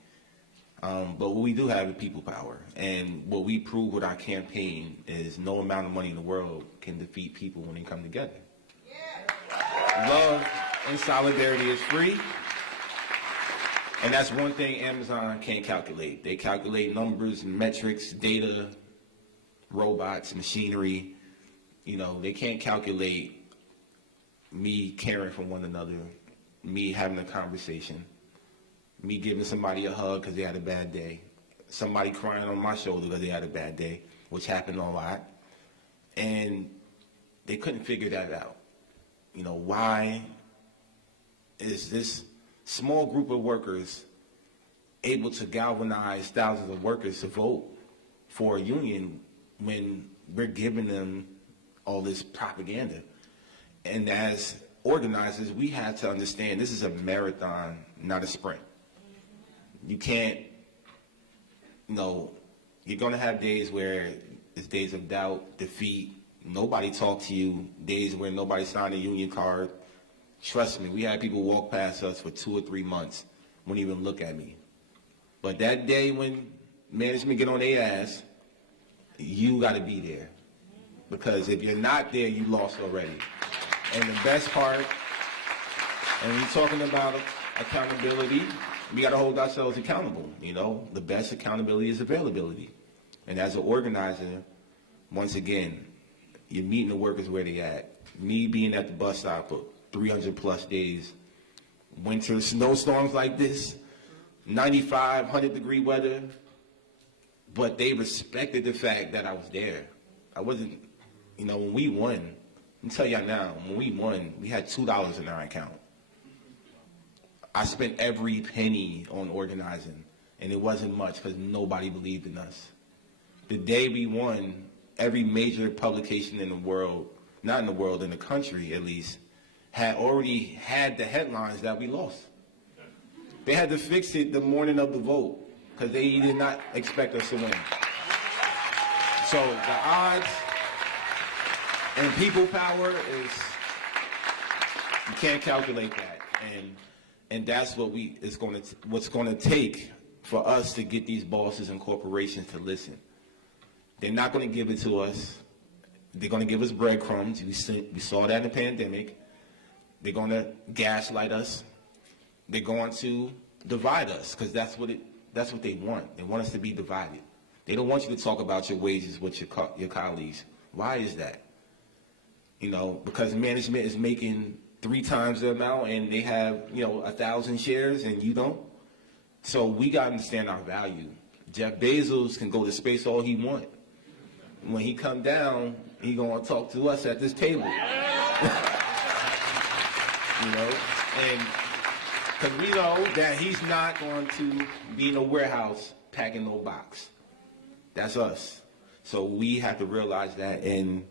But what we do have is people power. And what we prove with our campaign is no amount of money in the world can defeat people when they come together. Yeah. Love and solidarity is free. And that's one thing Amazon can't calculate. They calculate numbers, metrics, data, robots, machinery. They can't calculate me caring for one another, me having a conversation, me giving somebody a hug because they had a bad day. somebody crying on my shoulder because they had a bad day, which happened a lot. And they couldn't figure that out. You know, why is this small group of workers able to galvanize thousands of workers to vote for a union when we're giving them all this propaganda? And as organizers, we had to understand this is a marathon, not a sprint. You can't, you know, you're going to have days where it's days of doubt, defeat, nobody talked to you, days where nobody signed a union card. Trust me, we had people walk past us for 2 or 3 months, wouldn't even look at me. But that day when management get on their ass, you got to be there. Because if you're not there, you lost already. And the best part, and we're talking about accountability, we got to hold ourselves accountable. You know, the best accountability is availability. And as an organizer, once again, you're meeting the workers where they at. Me being at the bus stop for 300 plus days, winter snowstorms like this, 95, 100-degree weather, but they respected the fact that I was there. I wasn't, you know, when we won, let me tell y'all now, when we won, we had $2 in our account. I spent every penny on organizing, and it wasn't much because nobody believed in us. The day we won, every major publication in the world, not in the world, in the country at least, had already had the headlines that we lost. They had to fix it the morning of the vote because they did not expect us to win. So the odds and people power is, you can't calculate that. And that's what what's going to take for us to get these bosses and corporations to listen. They're not going to give it to us. They're going to give us breadcrumbs. We saw that in the pandemic. They're going to gaslight us. They're going to divide us because that's what they want. They want us to be divided. They don't want you to talk about your wages with your colleagues. Why is that? You know, because management is making 3 times the amount and they have, you know, 1,000 shares and you don't. So we got to understand our value. Jeff Bezos can go to space all he wants. When he come down, he gonna talk to us at this table. You know, and because we know that he's not going to be in a warehouse packing no box. That's us. So we have to realize that. And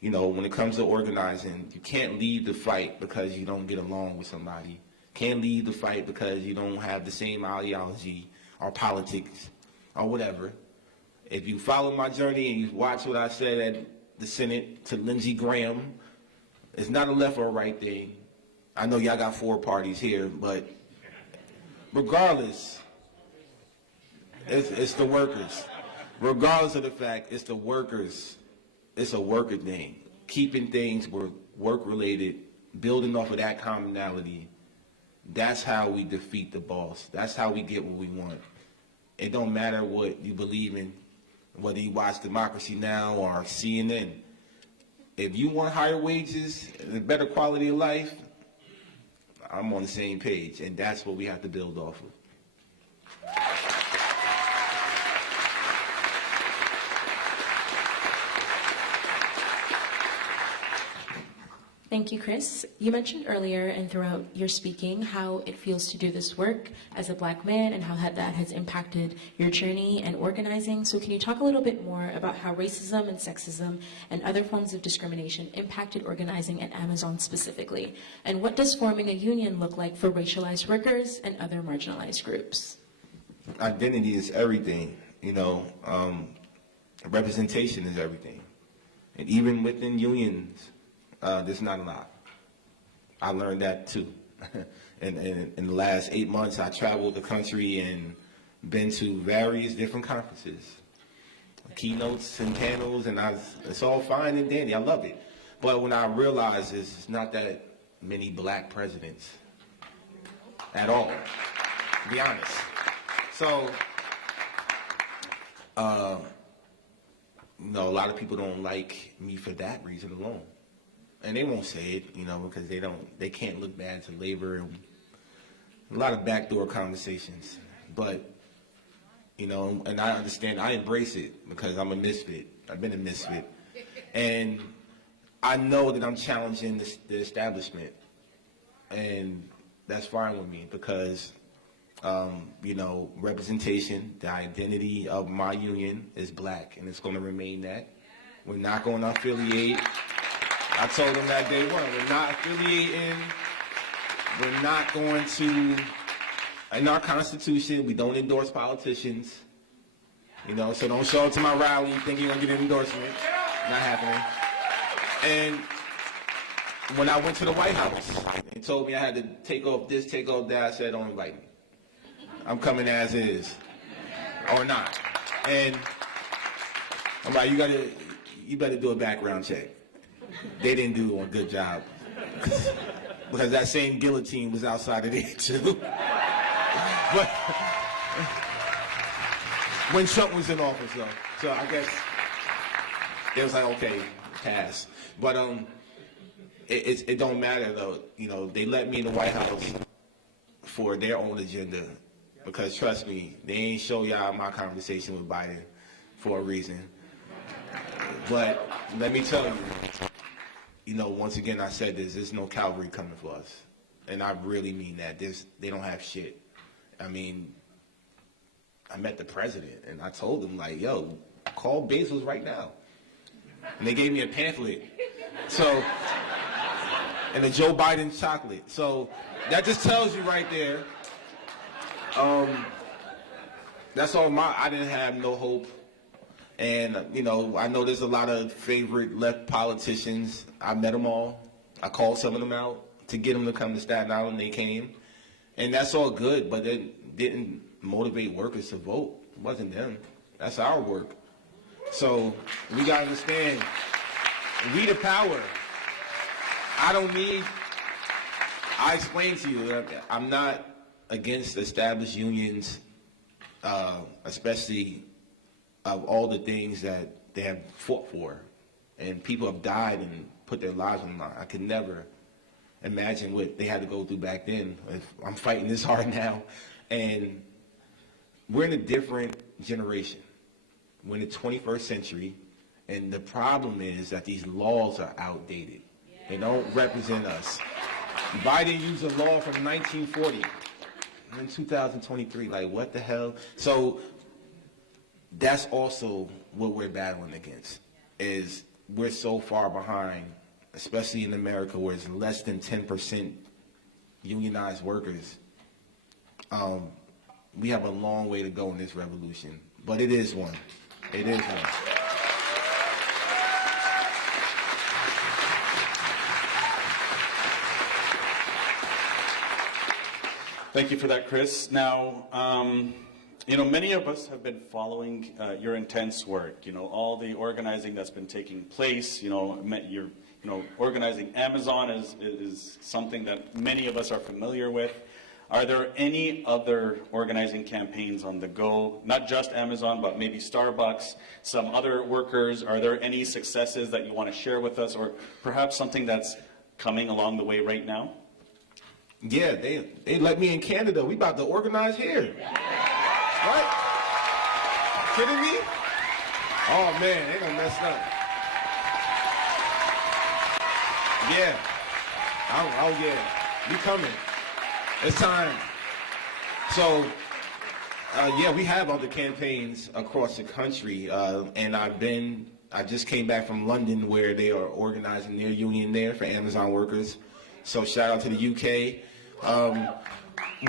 you know, when it comes to organizing, you can't leave the fight because you don't get along with somebody. Can't leave the fight because you don't have the same ideology or politics or whatever. If you follow my journey and you watch what I said at the Senate to Lindsey Graham, it's not a left or a right thing. I know y'all got 4 parties here, but regardless, it's the workers. Regardless of the fact, it's the workers. It's a worker thing. Keeping things work-related, building off of that commonality, that's how we defeat the boss. That's how we get what we want. It don't matter what you believe in, whether you watch Democracy Now! Or CNN. If you want higher wages and a better quality of life, I'm on the same page, and that's what we have to build off of. Thank you, Chris. You mentioned earlier and throughout your speaking how it feels to do this work as a Black man and how that has impacted your journey and organizing. So can you talk a little bit more about how racism and sexism and other forms of discrimination impacted organizing at Amazon specifically? And what does forming a union look like for racialized workers and other marginalized groups? Identity is everything, you know. Representation is everything. And even within unions, there's not a lot. I learned that too. In the last 8 months, I traveled the country and been to various different conferences, keynotes and panels, and it's all fine and dandy. I love it. But when I realized it's not that many Black presidents at all, to be honest. So, you know, a lot of people don't like me for that reason alone. And they won't say it, you know, because they can't look bad to labor and a lot of backdoor conversations. But and I understand, I embrace it because I'm a misfit. I've been a misfit. And I know that I'm challenging the establishment. And that's fine with me because, representation, the identity of my union is black, and it's going to remain that. We're not going to affiliate. I told them that day one, we're not affiliating. We're not going to, in our Constitution, we don't endorse politicians. So don't show up to my rally thinking you're going to get an endorsement. Not happening. And when I went to the White House, they told me I had to take off this, take off that. I said, don't invite me. I'm coming as is, or not. And I'm like, you better do a background check. They didn't do a good job because that same guillotine was outside of there too. But when Trump was in office, though, so I guess it was like, okay, pass. But it don't matter though. They let me in the White House for their own agenda because trust me, they ain't show y'all my conversation with Biden for a reason. But let me tell you, once again, I said this, there's no cavalry coming for us. And I really mean that. They don't have shit. I mean, I met the president and I told him like, yo, call Bezos right now. And they gave me a pamphlet. So, and a Joe Biden chocolate. So that just tells you right there, that's all I didn't have no hope. And, I know there's a lot of favorite left politicians. I met them all. I called some of them out to get them to come to Staten Island. They came. And that's all good, but it didn't motivate workers to vote. It wasn't them. That's our work. So we got to understand, we the power. I explained to you, I'm not against established unions, especially of all the things that they have fought for. And people have died and put their lives on the line. I could never imagine what they had to go through back then. I'm fighting this hard now. And we're in a different generation. We're in the 21st century. And the problem is that these laws are outdated. They don't represent us. Biden used a law from 1940. We're in 2023. Like, what the hell? So that's also what we're battling against, is we're so far behind, especially in America where it's less than 10% unionized workers. We have a long way to go in this revolution, but it is one. It is one. Thank you for that, Chris. Now, many of us have been following your intense work. All the organizing that's been taking place. You're organizing Amazon is something that many of us are familiar with. Are there any other organizing campaigns on the go? Not just Amazon, but maybe Starbucks, some other workers. Are there any successes that you want to share with us, or perhaps something that's coming along the way right now? Yeah, they let me in Canada. We about to organize here. What? Kidding me? Oh man, they gonna mess up. Yeah. Oh yeah. You coming. It's time. So, we have other campaigns across the country, and I just came back from London where they are organizing their union there for Amazon workers. So shout out to the UK.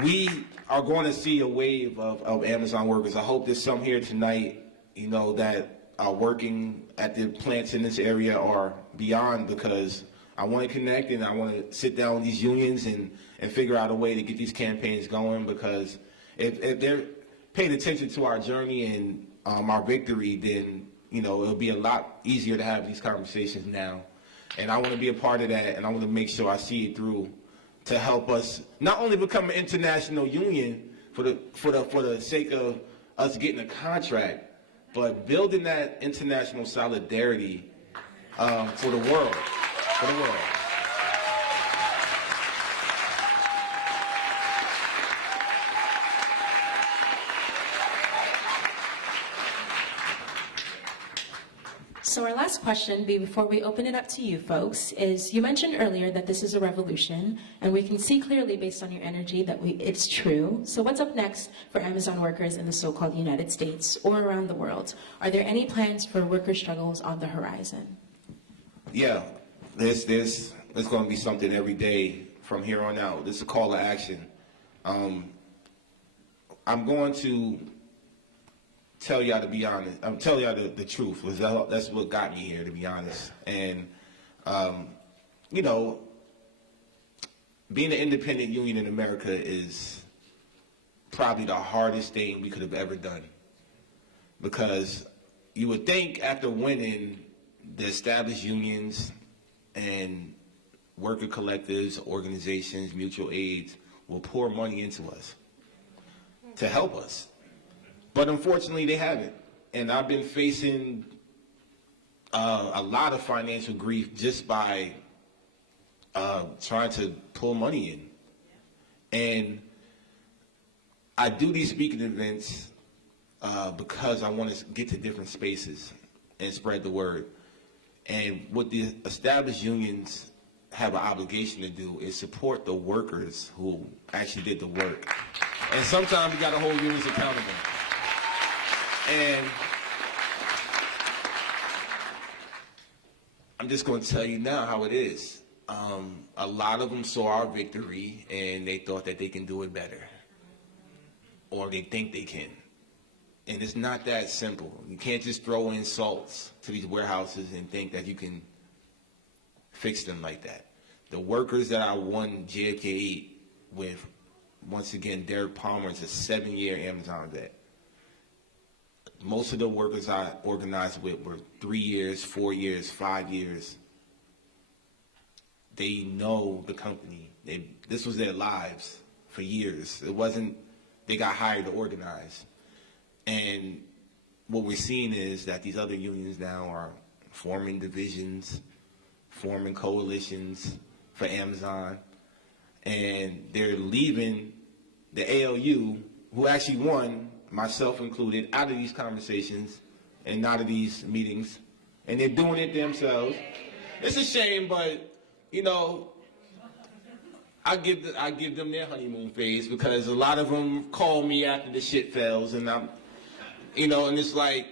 We are going to see a wave of Amazon workers. I hope there's some here tonight, that are working at the plants in this area or beyond, because I want to connect and I want to sit down with these unions and figure out a way to get these campaigns going, because if they're paying attention to our journey and our victory, then, it'll be a lot easier to have these conversations now. And I want to be a part of that, and I want to make sure I see it through to help us not only become an international union for the sake of us getting a contract, but building that international solidarity for the world. For the world. So our last question, before we open it up to you folks, is you mentioned earlier that this is a revolution, and we can see clearly based on your energy that it's true. So what's up next for Amazon workers in the so-called United States or around the world? Are there any plans for worker struggles on the horizon? Yeah, there's going to be something every day from here on out. This is a call to action. I'm going to tell y'all to be honest. I'm telling y'all the truth. That's what got me here, to be honest. And, you know, being an independent union in America is probably the hardest thing we could have ever done. Because you would think after winning, the established unions and worker collectives, organizations, mutual aids will pour money into us to help us. But unfortunately, they haven't. And I've been facing a lot of financial grief just by trying to pull money in. And I do these speaking events because I want to get to different spaces and spread the word. And what the established unions have an obligation to do is support the workers who actually did the work. And sometimes we got to hold unions accountable. And I'm just going to tell you now how it is. A lot of them saw our victory and they thought that they can do it better. Or they think they can. And it's not that simple. You can't just throw insults to these warehouses and think that you can fix them like that. The workers that I won JFK with, once again, Derek Palmer is a 7-year Amazon vet. Most of the workers I organized with were 3 years, 4 years, 5 years. They know the company. This was their lives for years. It wasn't, they got hired to organize. And what we're seeing is that these other unions now are forming divisions, forming coalitions for Amazon, and they're leaving the ALU, who actually won, myself included, out of these conversations and out of these meetings, and they're doing it themselves. It's a shame, but, you know, I give them their honeymoon phase because a lot of them call me after the shit fails, and I'm, you know, and it's like,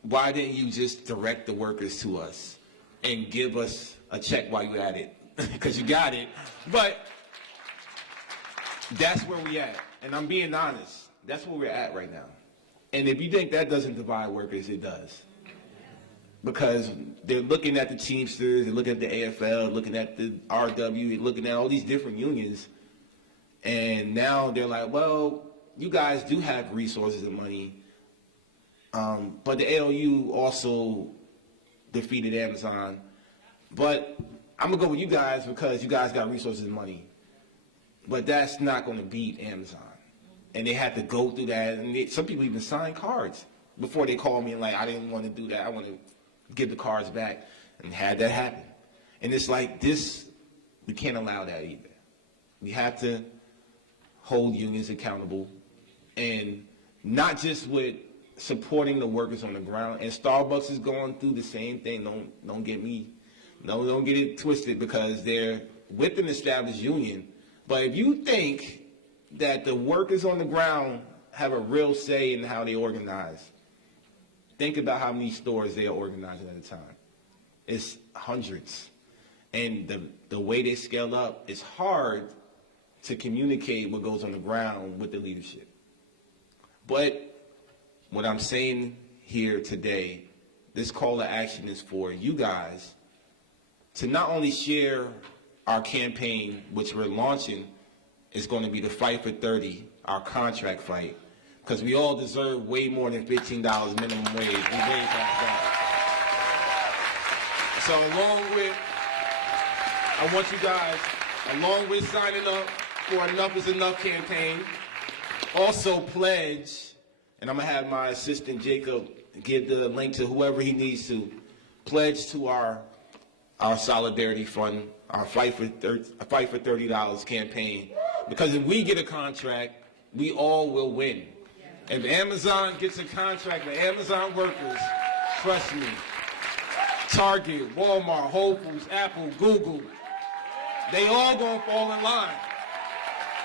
why didn't you just direct the workers to us and give us a check while you at it? Because you got it. But that's where we at. And I'm being honest. That's where we're at right now. And if you think that doesn't divide workers, it does. Because they're looking at the Teamsters, they're looking at the AFL, looking at the RW, they're looking at all these different unions. And now they're like, well, you guys do have resources and money. But the ALU also defeated Amazon. But I'm going to go with you guys because you guys got resources and money. But that's not going to beat Amazon. And they had to go through that. And some people even signed cards before they called me and like, I didn't want to do that. I want to give the cards back. And had that happen. And it's like this, we can't allow that either. We have to hold unions accountable. And not just with supporting the workers on the ground. And Starbucks is going through the same thing. Don't get it twisted because they're with an established union. But if you think that the workers on the ground have a real say in how they organize, think about how many stores they are organizing at a time. It's hundreds. And the way they scale up, it's hard to communicate what goes on the ground with the leadership. But what I'm saying here today, this call to action is for you guys to not only share our campaign, which we're launching, is going to be the Fight for 30, our contract fight, because we all deserve way more than $15 minimum wage. We raised that. So I want you guys, along with signing up for Enough is Enough campaign, also pledge, and I'm going to have my assistant Jacob give the link to whoever he needs to, pledge to our Solidarity Fund, our Fight for $30 campaign. Because if we get a contract, we all will win. If Amazon gets a contract with Amazon workers, trust me, Target, Walmart, Whole Foods, Apple, Google, they all gonna fall in line.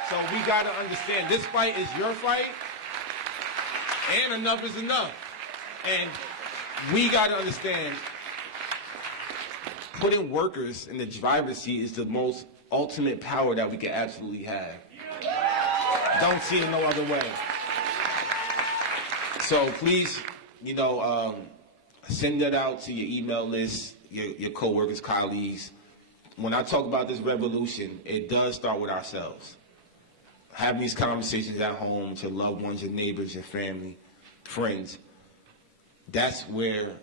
So we gotta understand, this fight is your fight, and enough is enough. And we gotta understand, putting workers in the driver's seat is the most ultimate power that we can absolutely have. Don't see it no other way. So please, send that out to your email list, your coworkers, colleagues. When I talk about this revolution, it does start with ourselves. Having these conversations at home with your loved ones, your neighbors, your family, friends. That's where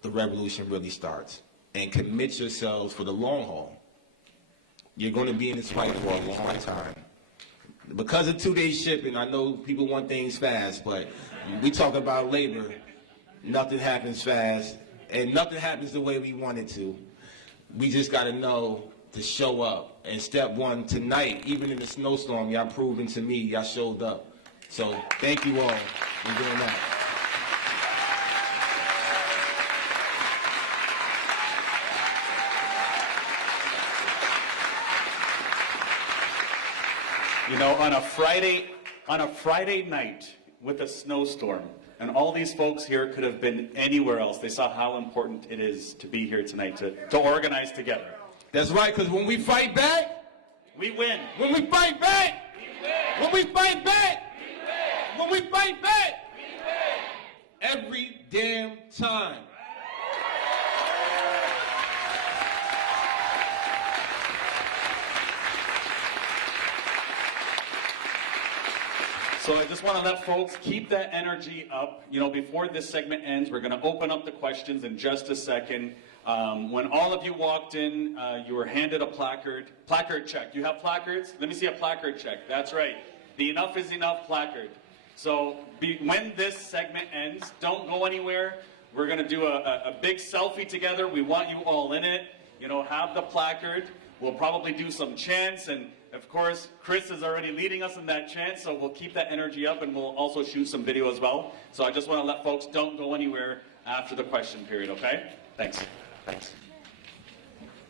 the revolution really starts. And commit yourselves for the long haul. You're going to be in this fight for a long time. Because of 2-day shipping, I know people want things fast, but we talk about labor. Nothing happens fast, and nothing happens the way we want it to. We just got to know to show up. And step one, tonight, even in the snowstorm, y'all proven to me y'all showed up. So thank you all for doing that. On a Friday night with a snowstorm, and all these folks here could have been anywhere else. They saw how important it is to be here tonight, to organize together. That's right, because when we fight back, we win. When we fight back, we win. When we fight back, we win. When we fight back, we win. Every damn time. So I just want to let folks keep that energy up. Before this segment ends, we're going to open up the questions in just a second. When all of you walked in, you were handed a placard check. You have placards? Let me see a placard check. That's right. The Enough is Enough placard. So when this segment ends, don't go anywhere. We're going to do a big selfie together. We want you all in it. Have the placard. We'll probably do some chants, and of course, Chris is already leading us in that chant, so we'll keep that energy up, and we'll also shoot some video as well. So I just want to let folks don't go anywhere after the question period, okay? Thanks.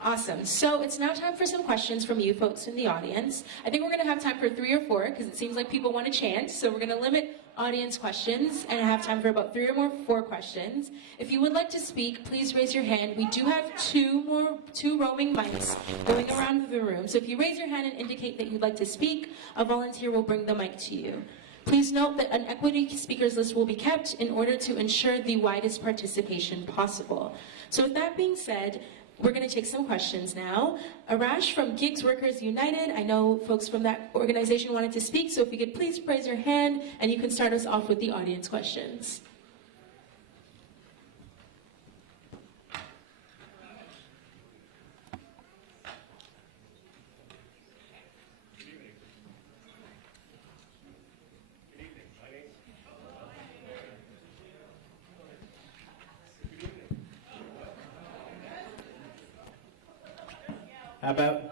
Awesome. So it's now time for some questions from you folks in the audience. I think we're going to have time for 3 or 4 because it seems like people want a chance. So we're going to limit audience questions and have time for about 3 or 4 questions. If you would like to speak, please raise your hand. We do have 2 roaming mics going around the room. So if you raise your hand and indicate that you'd like to speak, a volunteer will bring the mic to you. Please note that an equity speakers list will be kept in order to ensure the widest participation possible. So with that being said, we're going to take some questions now. Arash from Gigs Workers United. I know folks from that organization wanted to speak, so if you could please raise your hand and you can start us off with the audience questions.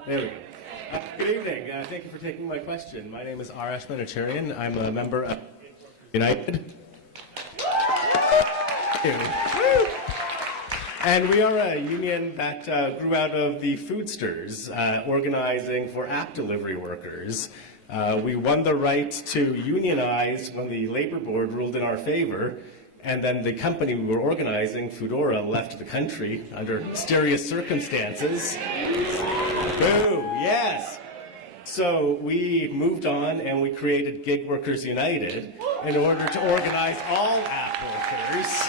There we go. Good evening. Thank you for taking my question. My name is Arash Manacharian. I'm a member of United. And we are a union that grew out of the Foodsters, organizing for app delivery workers. We won the right to unionize when the Labor Board ruled in our favor, and then the company we were organizing, Foodora, left the country under mysterious circumstances. Boom, yes. So we moved on and we created Gig Workers United in order to organize all app workers.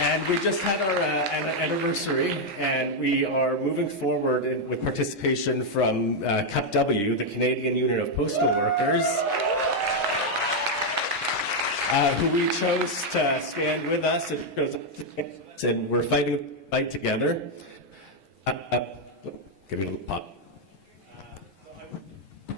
And we just had our anniversary, and we are moving forward with participation from CUPW, the Canadian Union of Postal Workers, who we chose to stand with us and we're fight together. Give me a little pop. I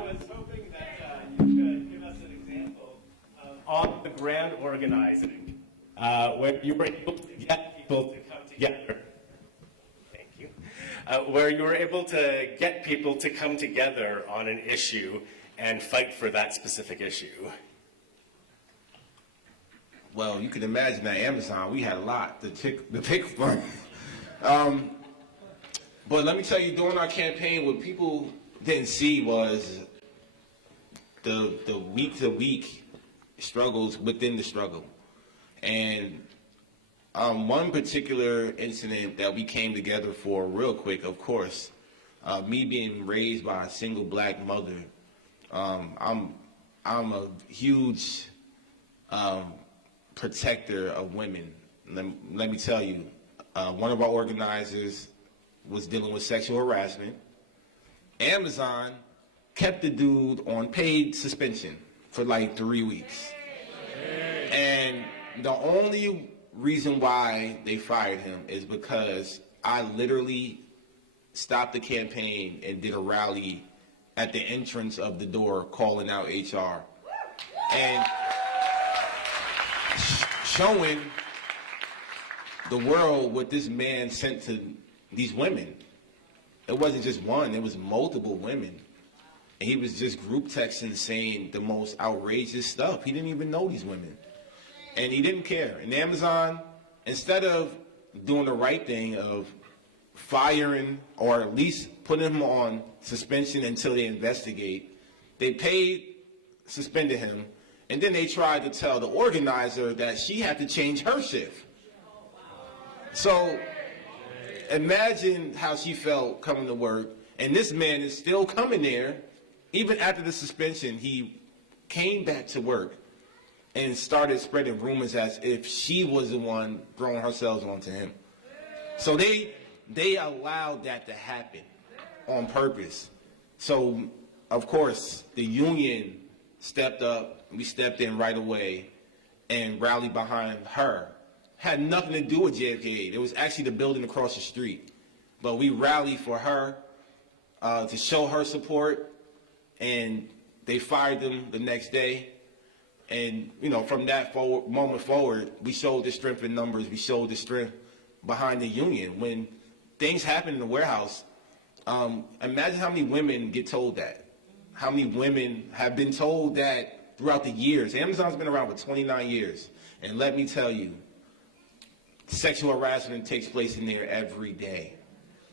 was hoping that you could give us an example of on the ground organizing, where you were able to get people to come together. Thank you. Where you were able to get people to come together on an issue and fight for that specific issue. well, you can imagine at Amazon, we had a lot to pick from. But let me tell you, during our campaign, what people didn't see was the week-to-week struggles within the struggle. And one particular incident that we came together for real quick, of course, me being raised by a single black mother, I'm a huge protector of women. Let me tell you, one of our organizers was dealing with sexual harassment. Amazon kept the dude on paid suspension for like 3 weeks. And the only reason why they fired him is because I literally stopped the campaign and did a rally at the entrance of the door calling out HR. And showing the world what this man sent to these women. It wasn't just one, it was multiple women. And he was just group texting saying the most outrageous stuff. He didn't even know these women. And he didn't care. And Amazon, instead of doing the right thing of firing or at least putting him on suspension until they investigate, they suspended him, and then they tried to tell the organizer that she had to change her shift. So imagine how she felt coming to work, and this man is still coming there. Even after the suspension, he came back to work and started spreading rumors as if she was the one throwing herself onto him. So they allowed that to happen on purpose. So, of course, the union stepped up. We stepped in right away and rallied behind her. Had nothing to do with JFK. It was actually the building across the street. But we rallied for her to show her support, and they fired them the next day. And, you know, from that moment forward, we showed the strength in numbers. We showed the strength behind the union. When things happen in the warehouse, imagine how many women get told that. How many women have been told that throughout the years. Amazon's been around for 29 years. And let me tell you, sexual harassment takes place in there every day.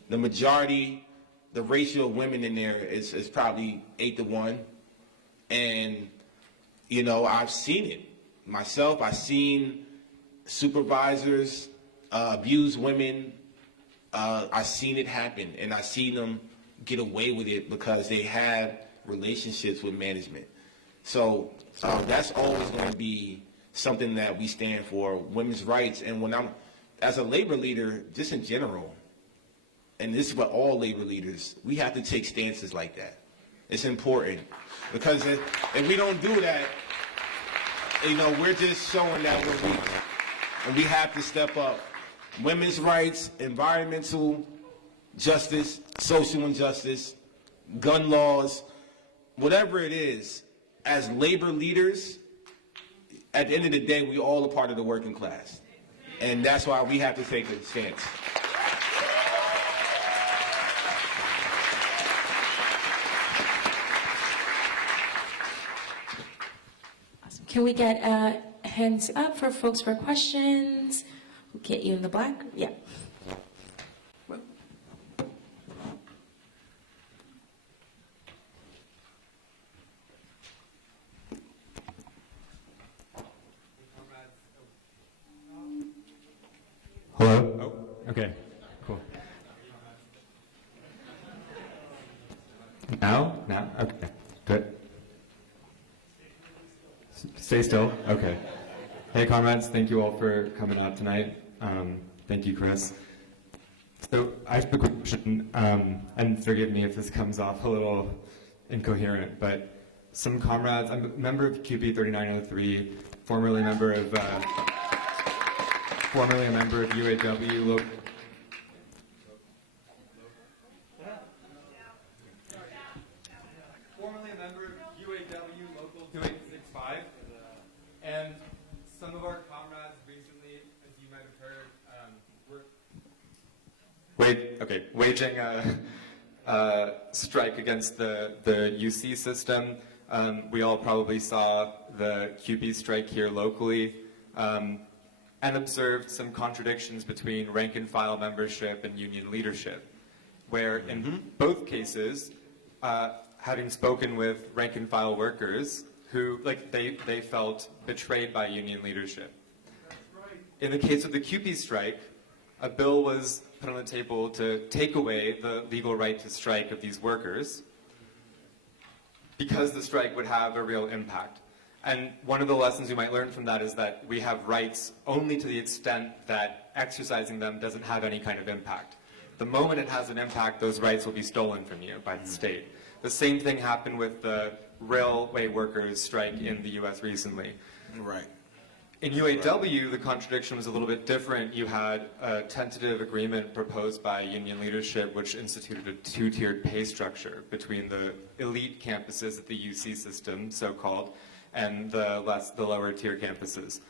The majority, the ratio of women in there is probably 8-to-1. And, you know, I've seen it myself. I've seen supervisors abuse women. I've seen it happen, and I've seen them get away with it because they have relationships with management. So that's always going to be something that we stand for, women's rights. And when I'm, as a labor leader, just in general, and this is for all labor leaders, we have to take stances like that. It's important, because if we don't do that, you know, we're just showing that we're weak, and we have to step up. Women's rights, environmental justice, social injustice, gun laws, whatever it is, as labor leaders, at the end of the day, we all are part of the working class. And that's why we have to take a stance. Awesome. Can we get hands up for folks for questions? We'll get you in the black. Yeah. Hello? Oh, okay, cool. Now? Okay, good. Stay still? Okay. Hey, comrades, thank you all for coming out tonight. Thank you, Chris. So I have a quick question, and forgive me if this comes off a little incoherent, but some comrades, I'm a member of QP 3903, formerly a member of UAW. Formerly a member of UAW Local 2865, and some of our comrades recently, as you might have heard, were waging a strike against the UC system. We all probably saw the QP strike here locally. and observed some contradictions between rank-and-file membership and union leadership, where in both cases, having spoken with rank-and-file workers who, they felt betrayed by union leadership. In the case of the CUPE strike, a bill was put on the table to take away the legal right to strike of these workers because the strike would have a real impact. And one of the lessons we might learn from that is that we have rights only to the extent that exercising them doesn't have any kind of impact. The moment it has an impact, those rights will be stolen from you by the state. The same thing happened with the railway workers strike in the US recently. Right. In UAW, the contradiction was a little bit different. You had a tentative agreement proposed by union leadership which instituted a two-tiered pay structure between the elite campuses at the UC system, so-called, and the lower tier campuses.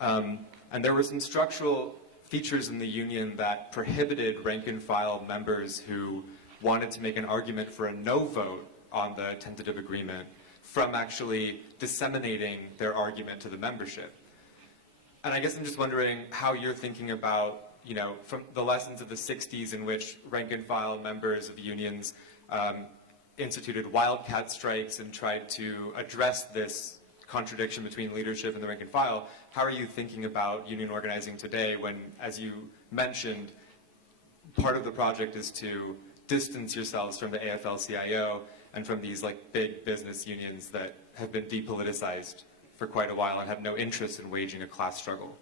And there were some structural features in the union that prohibited rank-and-file members who wanted to make an argument for a no vote on the tentative agreement from actually disseminating their argument to the membership. And I guess I'm just wondering how you're thinking about, from the lessons of the 60s in which rank-and-file members of unions instituted wildcat strikes and tried to address this contradiction between leadership and the rank and file. How are you thinking about union organizing today when, as you mentioned, part of the project is to distance yourselves from the AFL-CIO and from these big business unions that have been depoliticized for quite a while and have no interest in waging a class struggle?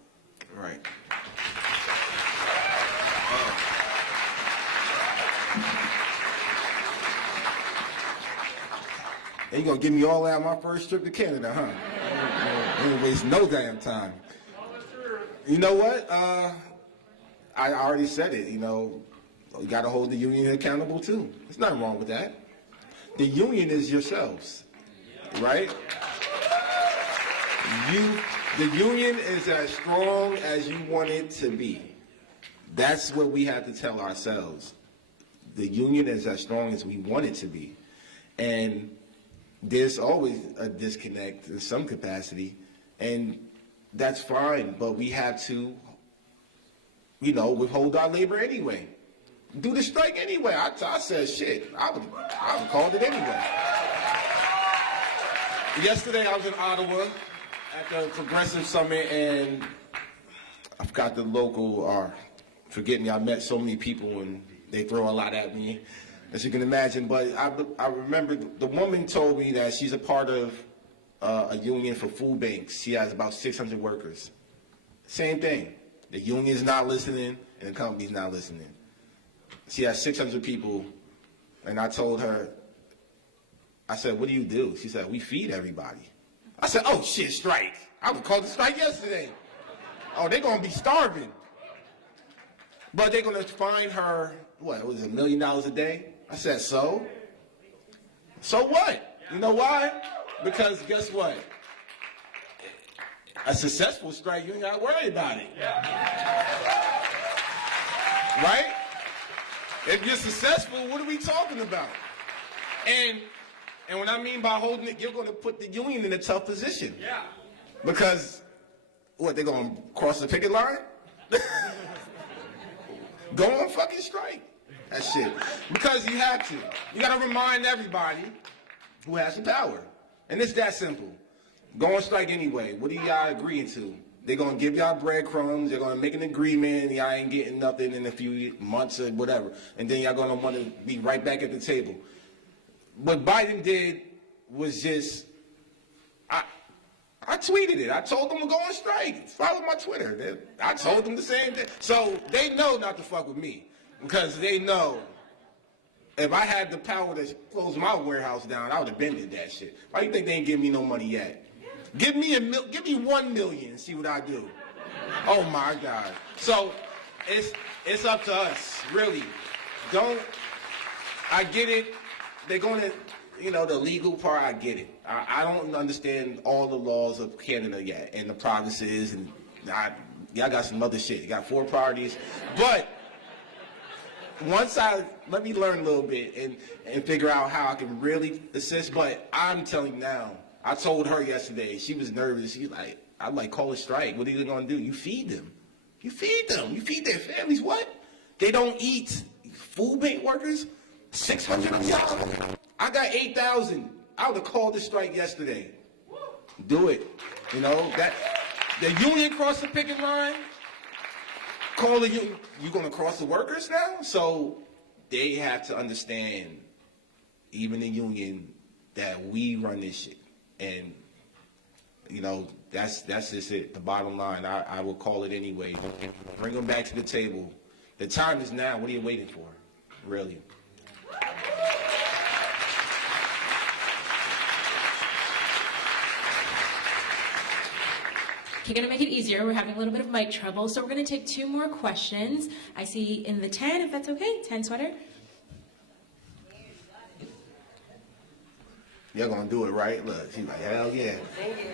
Right. And you gonna give me all that on my first trip to Canada, huh? Ain't waste no damn time. You know what? I already said it. You gotta hold the union accountable too. There's nothing wrong with that. The union is yourselves, right? The union is as strong as you want it to be. That's what we have to tell ourselves. The union is as strong as we want it to be. And there's always a disconnect in some capacity, and that's fine, but we have to, withhold our labor anyway. Do the strike anyway. I said shit. I would have called it anyway. Yesterday I was in Ottawa at the Progressive Summit, and I forgot the local, forget me, I met so many people and they throw a lot at me, as you can imagine, but I remember the woman told me that she's a part of a union for food banks. She has about 600 workers. Same thing. The union's not listening and the company's not listening. She has 600 people, and I told her, I said, what do you do? She said, we feed everybody. I said, oh shit, strike. I was called the strike yesterday. Oh, they're gonna be starving. But they're gonna fine her, what was it, $1 million a day? I said, so? So what? You know why? Because guess what? A successful strike, you ain't gotta worry about it. Right? If you're successful, what are we talking about? And what I mean by holding it, you're gonna put the union in a tough position. Yeah. Because, what, they're gonna cross the picket line? Go on fucking strike. That shit. Because you have to. You gotta remind everybody who has the power. And it's that simple. Go on strike anyway. What are y'all agreeing to? They're gonna give y'all breadcrumbs, they're gonna make an agreement, y'all ain't getting nothing in a few months or whatever. And then y'all gonna wanna be right back at the table. What Biden did was just, I tweeted it. I told them to go on strike. Follow my Twitter. I told them the same thing. So they know not to fuck with me. Because they know if I had the power to close my warehouse down, I would have been did that shit. Why do you think they ain't give me no money yet? Give me 1 million and see what I do. Oh my God. So it's up to us, really. I get it. They're going to, the legal part, I get it. I don't understand all the laws of Canada yet and the provinces, and y'all got some other shit. You got 4 priorities. But let me learn a little bit and figure out how I can really assist. But I'm telling you now, I told her yesterday, she was nervous. She's like, I'm like, call a strike. What are you going to do? You feed them. You feed them. You feed their families. What? They don't eat. Food bank workers? 600 of y'all? I got 8,000. I would have called the strike yesterday. Do it. You know, that the union crossed the picket line. Call the union. You're going to cross the workers now? So they have to understand, even the union, that we run this shit. And, you know, that's just it. The bottom line, I will call it anyway. Bring them back to the table. The time is now. What are you waiting for? Really? Okay, gonna make it easier. We're having a little bit of mic trouble, so we're gonna take 2 more questions. I see in the 10, if that's okay, 10 sweater. You're going to do it, right? Look, she's like, hell yeah. Thank you.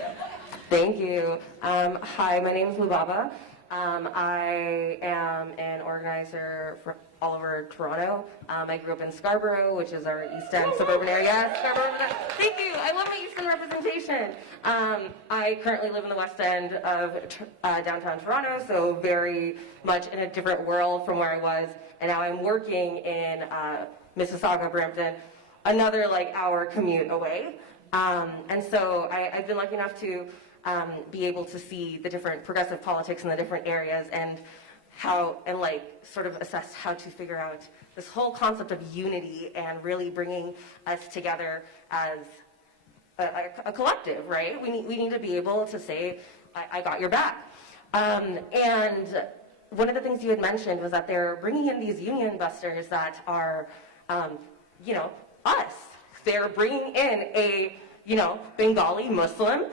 Thank you. Hi, my name is Lubaba. I am an organizer for all over Toronto. I grew up in Scarborough, which is our east end suburban area. Scarborough. Thank you. I love my east end representation. I currently live in the west end of downtown Toronto, so very much in a different world from where I was. And now I'm working in Mississauga, Brampton, another like hour commute away. And so I've been lucky enough to be able to see the different progressive politics in the different areas and how, and like sort of assess how to figure out this whole concept of unity and really bringing us together as a collective, right? We need to be able to say, I got your back. And one of the things you had mentioned was that they're bringing in these union busters that are, you know, us. They're bringing in a, you know, Bengali Muslim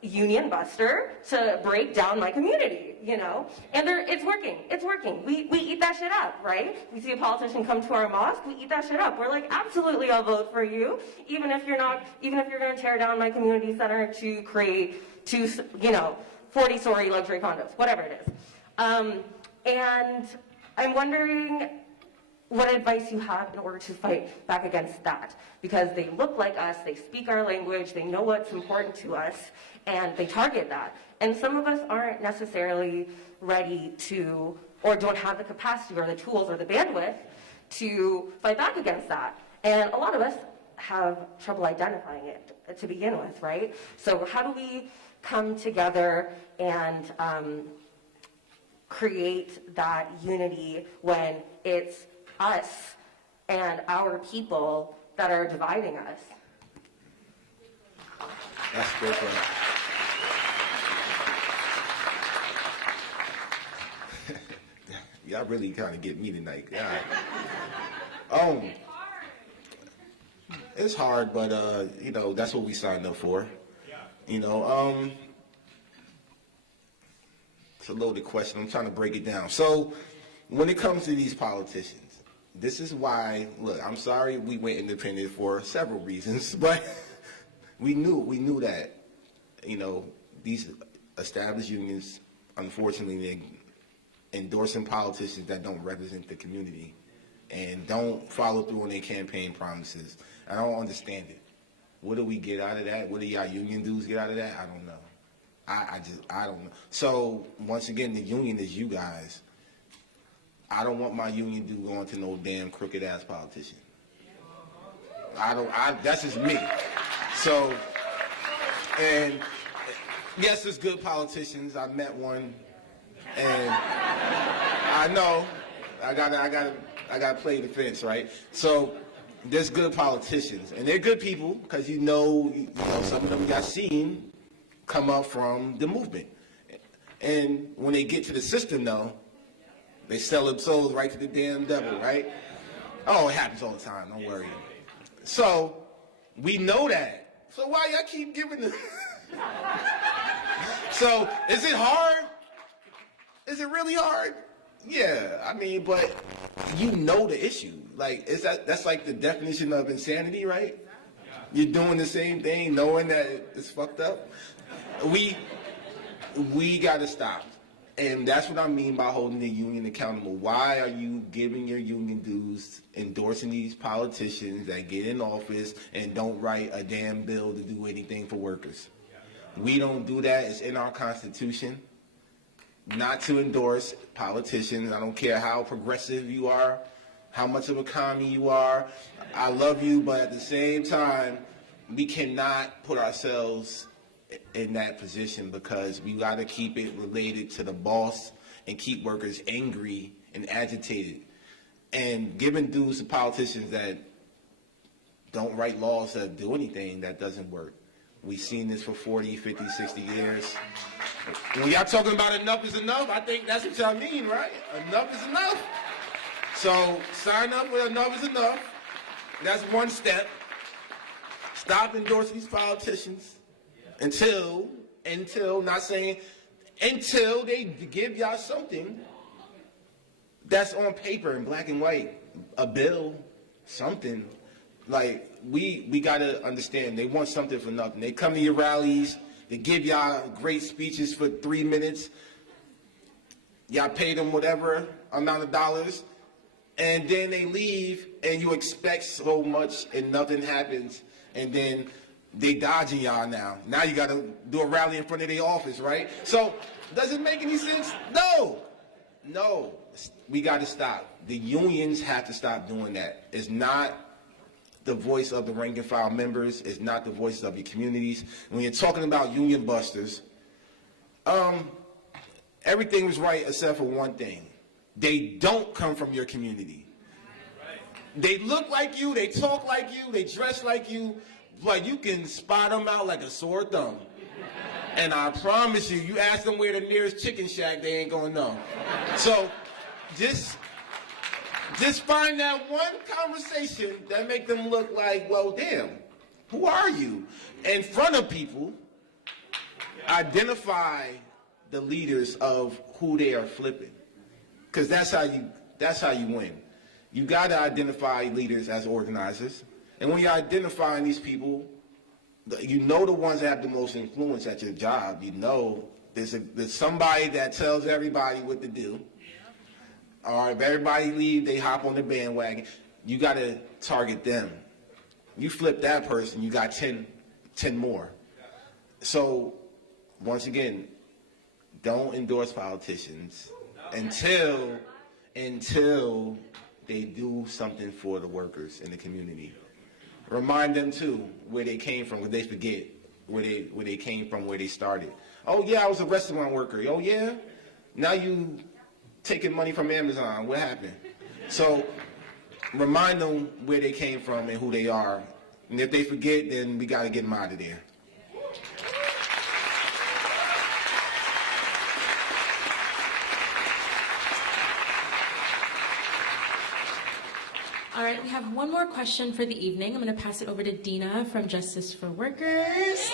union buster to break down my community, you know, and it's working. It's working. We eat that shit up, right? We see a politician come to our mosque, we eat that shit up. We're like, absolutely, I'll vote for you, even if you're going to tear down my community center to create 2, you know, 40-story luxury condos, whatever it is. And I'm wondering what advice you have in order to fight back against that, because they look like us, they speak our language, they know what's important to us, and they target that. And some of us aren't necessarily ready to, or don't have the capacity or the tools or the bandwidth to fight back against that. And a lot of us have trouble identifying it to begin with, right? So how do we come together and create that unity when it's us and our people that are dividing us? That's good. Y'all really kind of get me tonight. God. It's hard, but you know, that's what we signed up for. You know, it's a loaded question. I'm trying to break it down. So, when it comes to these politicians, this is why. Look, I'm sorry we went independent for several reasons, but we knew that, you know, these established unions, unfortunately, they endorsing politicians that don't represent the community and don't follow through on their campaign promises. I don't understand it. What do we get out of that? What do y'all union dudes get out of that? I don't know. I don't know. So once again, the union is you guys. I don't want my union dude going to no damn crooked ass politician. That's just me. So, and yes, there's good politicians. I met one, and I know I gotta play the fence, right? So there's good politicians, and they're good people because you know some of them got seen come up from the movement, and when they get to the system, though, they sell their souls right to the damn devil, right? Oh, it happens all the time. Don't worry. So we know that. So why y'all keep giving them? So is it hard? Is it really hard? Yeah, I mean, but you know the issue. Like, that's like the definition of insanity, right? You're doing the same thing knowing that it's fucked up. We got to stop. And that's what I mean by holding the union accountable. Why are you giving your union dues, endorsing these politicians that get in office and don't write a damn bill to do anything for workers? We don't do that. It's in our Constitution not to endorse politicians. I don't care how progressive you are, how much of a commie you are. I love you, but at the same time, we cannot put ourselves in that position because we got to keep it related to the boss and keep workers angry and agitated. And giving dues to politicians that don't write laws that do anything, that doesn't work. We've seen this for 40, 50, 60 years. When y'all talking about enough is enough, I think that's what y'all mean, right? Enough is enough. So sign up with enough is enough. That's one step. Stop endorsing these politicians until they give y'all something that's on paper in black and white, a bill, something. Like, we gotta understand, they want something for nothing. They come to your rallies, they give y'all great speeches for 3 minutes, y'all pay them whatever amount of dollars, and then they leave and you expect so much and nothing happens, and then they dodging y'all now. Now you gotta do a rally in front of their office, right? So, does it make any sense? No. We gotta stop. The unions have to stop doing that. It's not the voice of the rank and file members. It's not the voices of your communities. When you're talking about union busters, everything was right except for one thing. They don't come from your community. They look like you, they talk like you, they dress like you, but you can spot them out like a sore thumb. And I promise you, you ask them where the nearest chicken shack, they ain't gonna know. So just find that one conversation that make them look like, well, damn, who are you? In front of people, identify the leaders of who they are flipping. Because that's how you win. You got to identify leaders as organizers. And when you're identifying these people, you know the ones that have the most influence at your job. You know there's somebody that tells everybody what to do. Or if everybody leave, they hop on the bandwagon. You got to target them. You flip that person, you got 10 more. So, once again, don't endorse politicians until they do something for the workers in the community. Remind them too where they came from, because they forget where they came from, where they started. Oh yeah, I was a restaurant worker. Oh yeah, now you taking money from Amazon. What happened? So remind them where they came from and who they are. And if they forget, then we got to get them out of there. All right, we have one more question for the evening. I'm going to pass it over to Dina from Justice for Workers.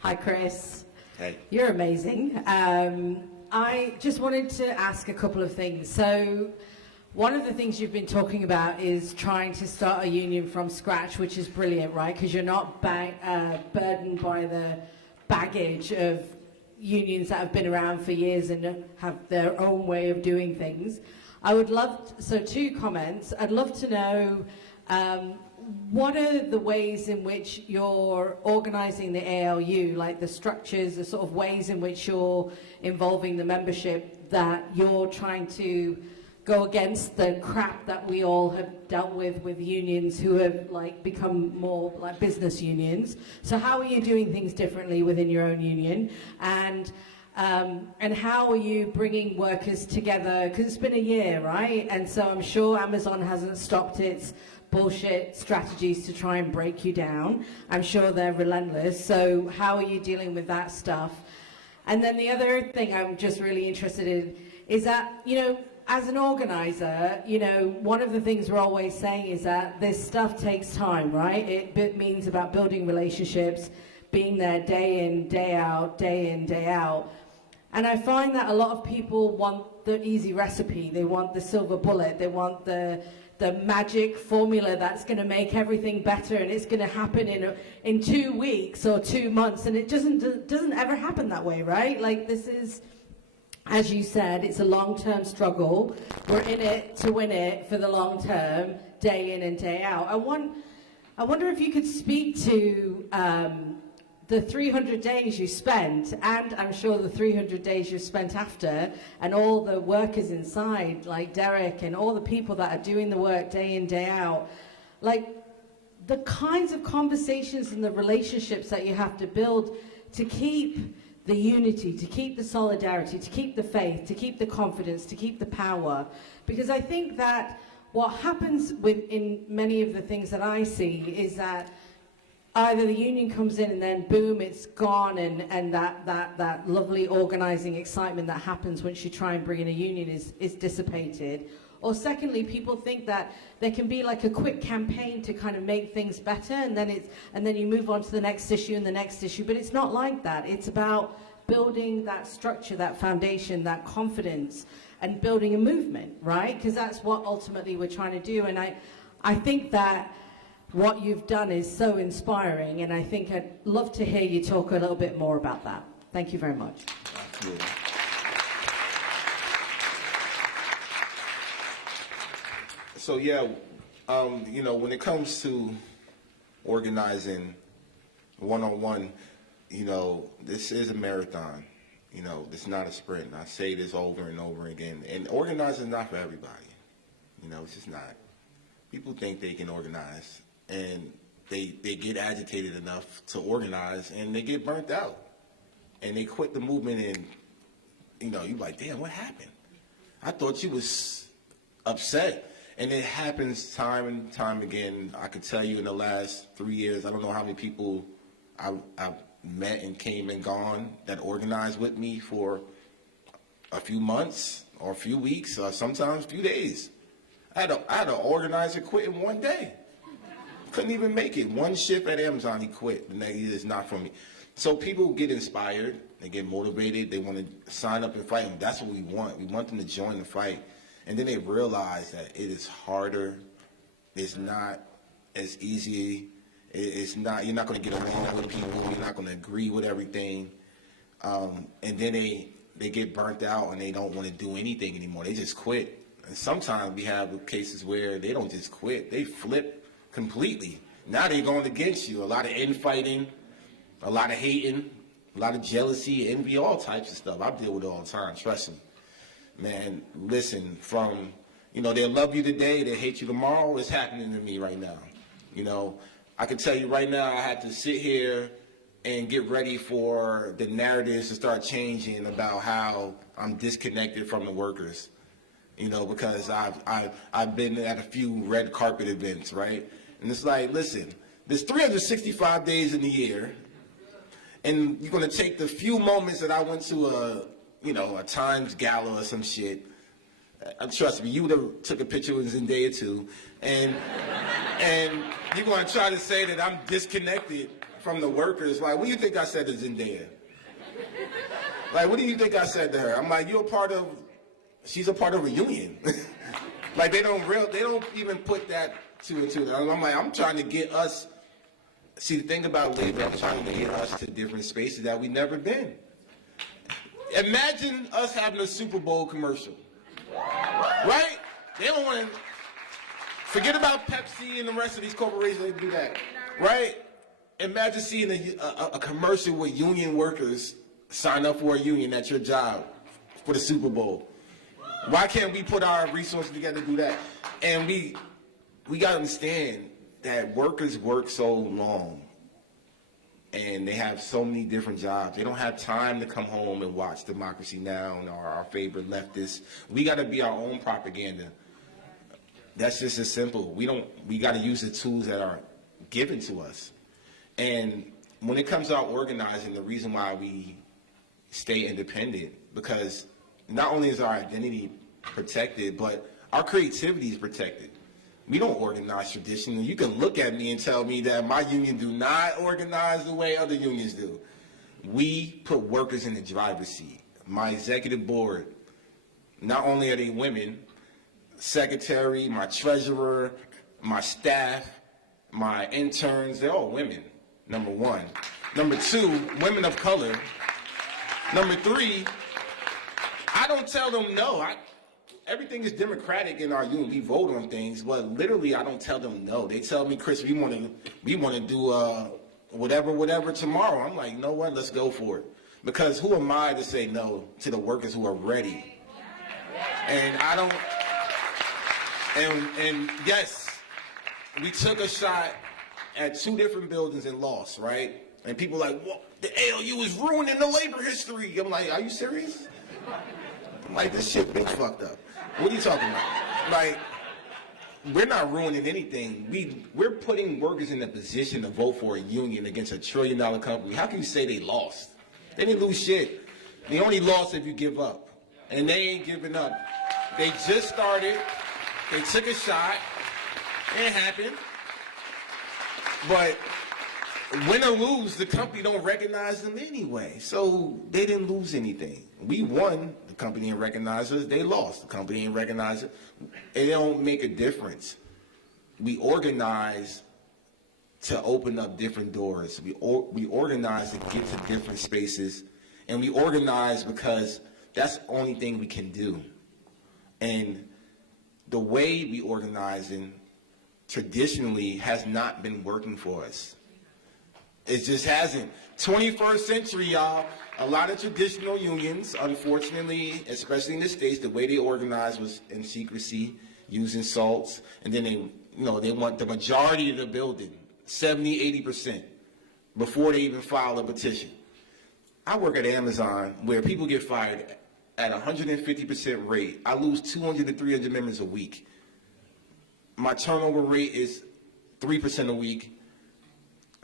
Hi, Chris. Hey. You're amazing. I just wanted to ask a couple of things. So, one of the things you've been talking about is trying to start a union from scratch, which is brilliant, right? Because you're not burdened by the baggage of unions that have been around for years and have their own way of doing things. I would love, so 2 comments. I'd love to know what are the ways in which you're organizing the ALU, like the structures, the sort of ways in which you're involving the membership, that you're trying to go against the crap that we all have dealt with unions who have like become more like business unions. So how are you doing things differently within your own union? And how are you bringing workers together? Because it's been a year, right? And so I'm sure Amazon hasn't stopped its bullshit strategies to try and break you down. I'm sure they're relentless. So how are you dealing with that stuff? And then the other thing I'm just really interested in is that, you know, as an organizer, you know, one of the things we're always saying is that this stuff takes time, right? It means about building relationships, being there day in, day out, day in, day out. And I find that a lot of people want the easy recipe. They want the silver bullet. They want the magic formula that's going to make everything better and it's going to happen in 2 weeks or 2 months, and it doesn't ever happen that way, right? Like, this is, as you said, it's a long-term struggle. We're in it to win it for the long term, day in and day out. I wonder if you could speak to the 300 days you spent, and I'm sure the 300 days you spent after, and all the workers inside, like Derek, and all the people that are doing the work day in, day out, like the kinds of conversations and the relationships that you have to build to keep the unity, to keep the solidarity, to keep the faith, to keep the confidence, to keep the power. Because I think that what happens in many of the things that I see is that either the union comes in and then boom, it's gone, and that lovely organizing excitement that happens once you try and bring in a union is dissipated. Or secondly, people think that there can be like a quick campaign to kind of make things better, and then you move on to the next issue and the next issue. But it's not like that. It's about building that structure, that foundation, that confidence, and building a movement, right? Because that's what ultimately we're trying to do. And I think that what you've done is so inspiring, and I think I'd love to hear you talk a little bit more about that. Thank you very much. Absolutely. So yeah, you know, when it comes to organizing one-on-one, you know, this is a marathon. You know, it's not a sprint. I say this over and over again. And organizing is not for everybody. You know, it's just not. People think they can organize, and they get agitated enough to organize, and they get burnt out. And they quit the movement, and, you know, you're like, damn, what happened? I thought you was upset. And it happens time and time again. I could tell you in the last 3 years, I don't know how many people I've met and came and gone that organized with me for a few months or a few weeks or sometimes a few days. I had an organizer quit in one day. Couldn't even make it. One shift at Amazon, he quit. The next is not for me. So people get inspired, they get motivated, they want to sign up and fight, and that's what we want. We want them to join the fight. And then they realize that it is harder. It's not as easy. It's not. You're not going to get along with people. You're not going to agree with everything. And then they get burnt out and they don't want to do anything anymore. They just quit. And sometimes we have cases where they don't just quit. They flip completely. Now they're going against you. A lot of infighting, a lot of hating, a lot of jealousy, envy, all types of stuff. I deal with it all the time. Trust me. Man, listen, from, you know, they'll love you today, they'll hate you tomorrow. It's happening to me right now. You know, I can tell you right now, I had to sit here and get ready for the narratives to start changing about how I'm disconnected from the workers. You know, because I've been at a few red carpet events, right? And it's like, listen, there's 365 days in the year, and you're going to take the few moments that I went to a Times gala or some shit. Trust me, you would have took a picture with Zendaya too, and you're going to try to say that I'm disconnected from the workers. Like, what do you think I said to Zendaya? Like, what do you think I said to her? I'm like, she's a part of a union. Like, they don't even put that two and two. I'm like, I'm trying to get us. See, the thing about labor, I'm trying to get us to different spaces that we've never been. Imagine us having a Super Bowl commercial, right? They don't want to forget about Pepsi and the rest of these corporations that do that, right? Imagine seeing a commercial with union workers sign up for a union at your job for the Super Bowl. Why can't we put our resources together to do that? And we got to understand that workers work so long. And they have so many different jobs. They don't have time to come home and watch Democracy Now! Or our favorite leftists. We got to be our own propaganda. That's just as simple. We got to use the tools that are given to us. And when it comes to our organizing, the reason why we stay independent, because not only is our identity protected, but our creativity is protected. We don't organize traditionally. You can look at me and tell me that my union do not organize the way other unions do. We put workers in the driver's seat. My executive board, not only are they women, secretary, my treasurer, my staff, my interns, they're all women, number one. Number two, women of color. Number three, I don't tell them no. Everything is democratic in our union. We vote on things, but literally I don't tell them no. They tell me, Chris, we want to do whatever tomorrow. I'm like, you know what? Let's go for it. Because who am I to say no to the workers who are ready? And I don't. And yes, we took a shot at 2 different buildings and lost, right? And people are like, what? The ALU is ruining the labor history. I'm like, are you serious? I'm like, this shit been fucked up. What are you talking about? Like, we're not ruining anything. We're putting workers in a position to vote for a union against a $1 trillion company. How can you say they lost? They didn't lose shit. They only lost if you give up. And they ain't giving up. They just started. They took a shot. It happened. But win or lose, the company don't recognize them anyway. So they didn't lose anything. We won. The company didn't recognize us. They lost. The company didn't recognize it. It don't make a difference. We organize to open up different doors. We organize to get to different spaces. And we organize because that's the only thing we can do. And the way we organizing traditionally has not been working for us. It just hasn't. 21st century, y'all, a lot of traditional unions, unfortunately, especially in the States, the way they organized was in secrecy, using salts, and then they want the majority of the building, 70, 80%, before they even file a petition. I work at Amazon where people get fired at 150% rate. I lose 200 to 300 members a week. My turnover rate is 3% a week.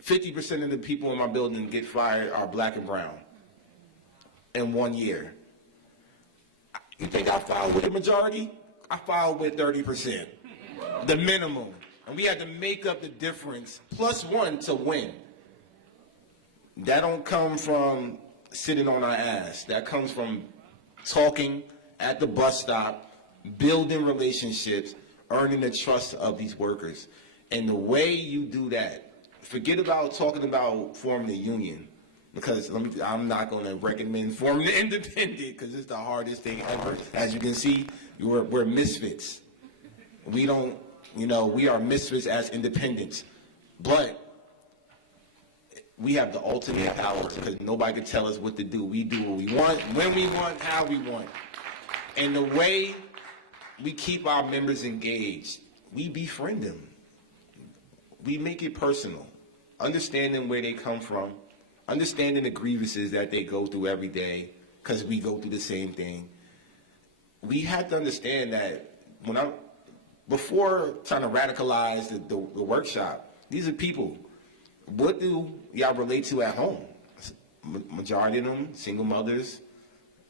50% of the people in my building get fired are black and brown in 1 year. You think I filed with the majority? I filed with 30%, the minimum. And we had to make up the difference, +1 to win. That don't come from sitting on our ass. That comes from talking at the bus stop, building relationships, earning the trust of these workers. And the way you do that, forget about talking about forming a union, because I'm not going to recommend forming an independent, because it's the hardest thing ever. As you can see, we're misfits. We don't, we are misfits as independents. But we have the ultimate power, because nobody can tell us what to do. We do what we want, when we want, how we want. And the way we keep our members engaged, we befriend them. We make it personal, understanding where they come from, understanding the grievances that they go through every day, because we go through the same thing. We have to understand that before trying to radicalize the workshop, these are people. What do y'all relate to at home? Majority of them, single mothers.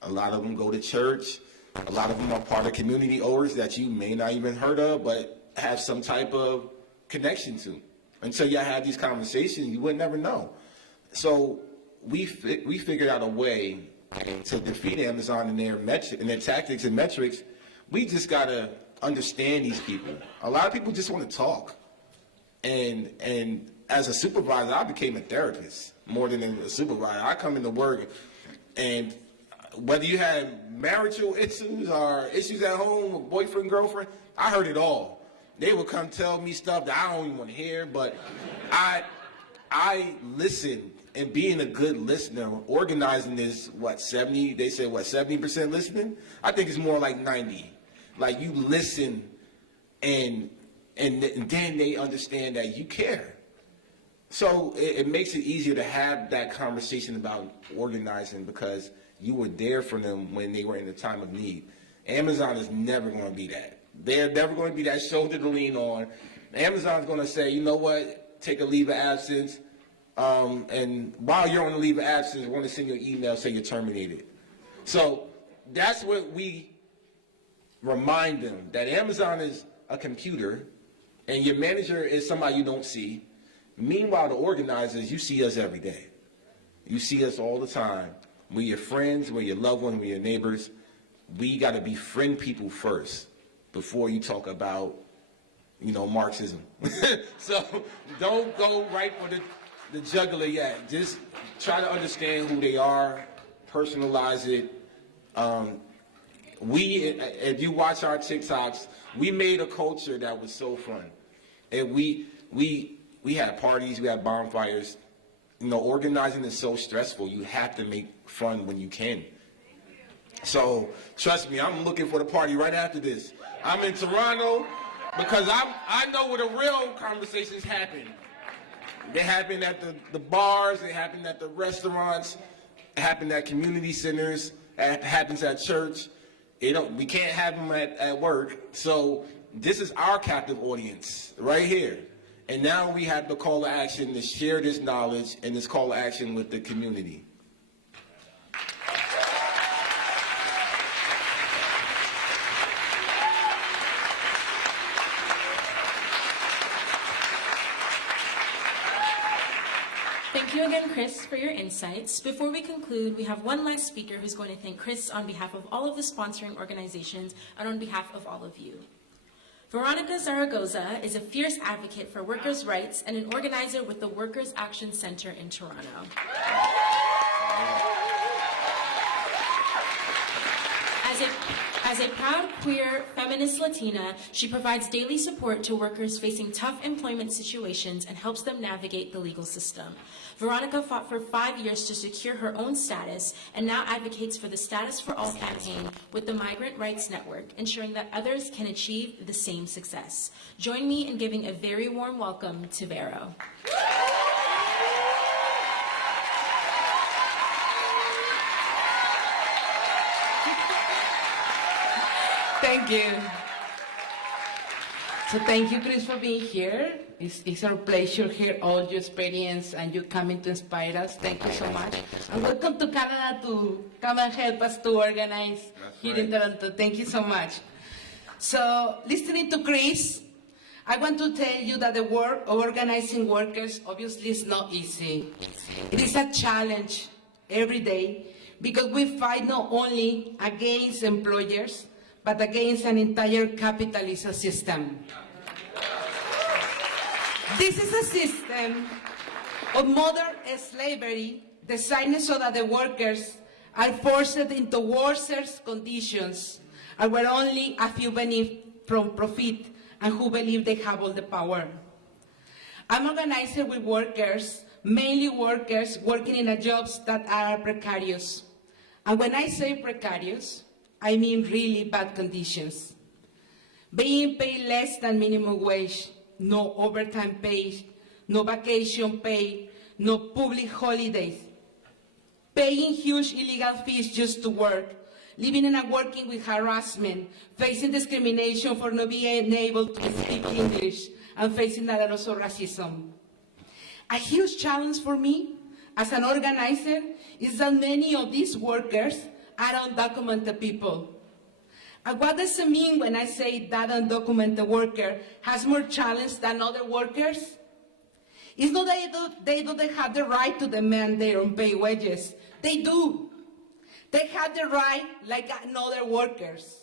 A lot of them go to church. A lot of them are part of community orders that you may not even heard of, but have some type of connection to. Until y'all have these conversations, you would never know. So we figured out a way to defeat Amazon in their tactics and metrics. We just gotta understand these people. A lot of people just want to talk. And as a supervisor, I became a therapist more than a supervisor. I come into work, and whether you have marital issues or issues at home with boyfriend, girlfriend, I heard it all. They would come tell me stuff that I don't even want to hear, but I listen, and being a good listener, organizing is 70, they say 70% listening? I think it's more like 90. Like, you listen, and then they understand that you care. So it makes it easier to have that conversation about organizing, because you were there for them when they were in a time of need. Amazon is never going to be that. They're never going to be that shoulder to lean on. Amazon's going to say, you know what, take a leave of absence, and while you're on the leave of absence, we're going to send you an email saying you're terminated. So that's what we remind them, that Amazon is a computer, and your manager is somebody you don't see. Meanwhile, the organizers, you see us every day. You see us all the time. We're your friends, we're your loved ones, we're your neighbors. We got to befriend people first. before you talk about, Marxism. So don't go right for the jugular yet. Just try to understand who they are, personalize it. If you watch our TikToks, we made a culture that was so fun. And we had parties, we had bonfires. Organizing is so stressful. You have to make fun when you can. So trust me, I'm looking for the party right after this. I'm in Toronto because I know where the real conversations happen. They happen at the bars, they happen at the restaurants, it happen at community centers, it happens at church. We can't have them at work. So this is our captive audience right here. And now we have the call to action to share this knowledge and this call to action with the community. Thank you again, Chris, for your insights. Before we conclude, we have one last speaker who's going to thank Chris on behalf of all of the sponsoring organizations and on behalf of all of you. Veronica Zaragoza is a fierce advocate for workers' rights and an organizer with the Workers' Action Center in Toronto. As a proud, queer, feminist Latina, she provides daily support to workers facing tough employment situations and helps them navigate the legal system. Veronica fought for 5 years to secure her own status and now advocates for the Status for All campaign with the Migrant Rights Network, ensuring that others can achieve the same success. Join me in giving a very warm welcome to Vero. Thank you. So thank you, Chris, for being here. It's our pleasure to hear all your experience and you coming to inspire us. Thank you so much. And welcome to Canada to come and help us to organize here in Toronto. Thank you so much. So listening to Chris, I want to tell you that the work of organizing workers obviously is not easy. It is a challenge every day because we fight not only against employers, but against an entire capitalist system. This is a system of modern slavery designed so that the workers are forced into worse conditions and where only a few benefit from profit and who believe they have all the power. I'm organized with workers, mainly workers working in jobs that are precarious. And when I say precarious, I mean really bad conditions. Being paid less than minimum wage, no overtime pay, no vacation pay, no public holidays, paying huge illegal fees just to work, living and working with harassment, facing discrimination for not being able to speak English, and facing a lot of racism. A huge challenge for me as an organizer is that many of these workers are undocumented people. And what does it mean when I say that undocumented worker has more challenge than other workers? It's not that they don't have the right to demand their own pay wages. They do. They have the right like other workers.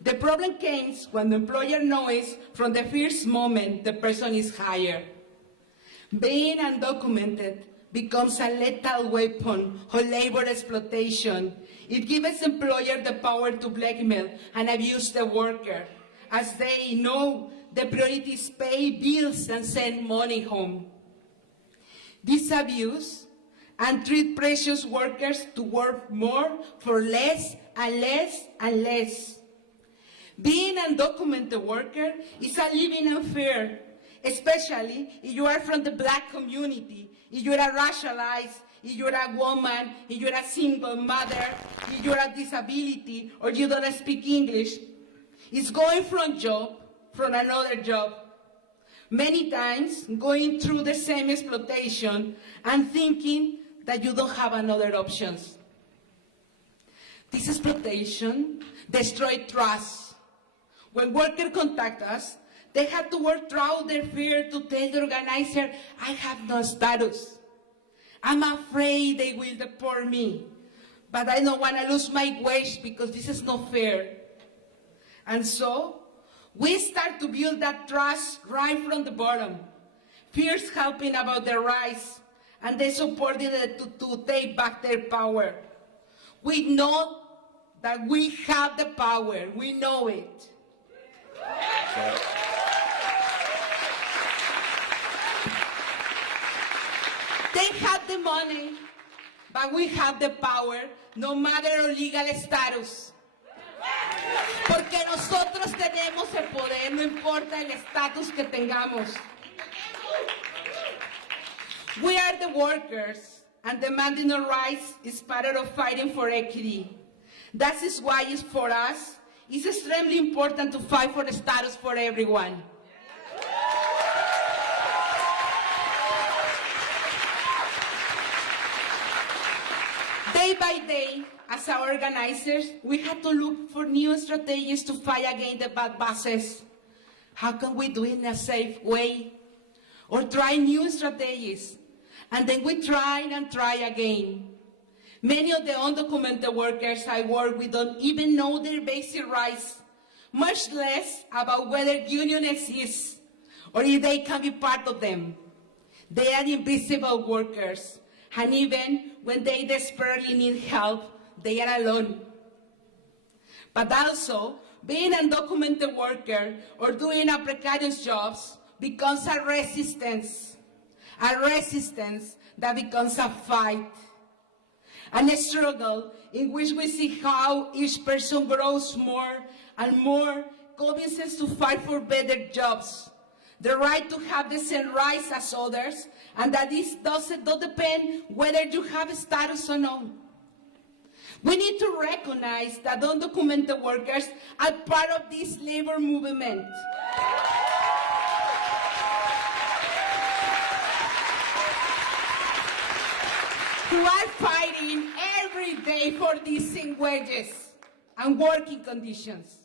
The problem comes when the employer knows from the first moment the person is hired. Being undocumented becomes a lethal weapon of labor exploitation. It gives employer the power to blackmail and abuse the worker, as they know the priority is pay bills and send money home. This abuse and treat precious workers to work more for less and less and less. Being an undocumented worker is a living unfair, especially if you are from the Black community, if you are racialized, if you're a woman, if you're a single mother, if you're a disability, or you don't speak English. It's going from another job. Many times going through the same exploitation and thinking that you don't have another options. This exploitation destroys trust. When workers contact us, they have to work through their fear to tell the organizer, I have no status. I'm afraid they will deport me, but I don't want to lose my wage because this is not fair. And so We start to build that trust right from the bottom. First helping about their rights, and then supporting them to take back their power. We know that we have the power. We know it. They have the money, but we have the power, no matter our legal status. Porque nosotros tenemos el poder, no importa el estatus que tengamos. We are the workers, and demanding our rights is part of fighting for equity. That is why it's for us, it's extremely important to fight for the status for everyone. Day by day, as our organizers, we have to look for new strategies to fight against the bad bosses. How can we do it in a safe way? Or try new strategies, and then we try and try again. Many of the undocumented workers I work with don't even know their basic rights, much less about whether union exists or if they can be part of them. They are invisible workers, and even when they desperately need help, they are alone. But also, being an undocumented worker or doing a precarious jobs becomes a resistance that becomes a fight, and a struggle in which we see how each person grows more and more convinces to fight for better jobs, the right to have the same rights as others, and that this doesn't depend whether you have status or not. We need to recognize that undocumented workers are part of this labor movement. Who are fighting every day for decent wages and working conditions.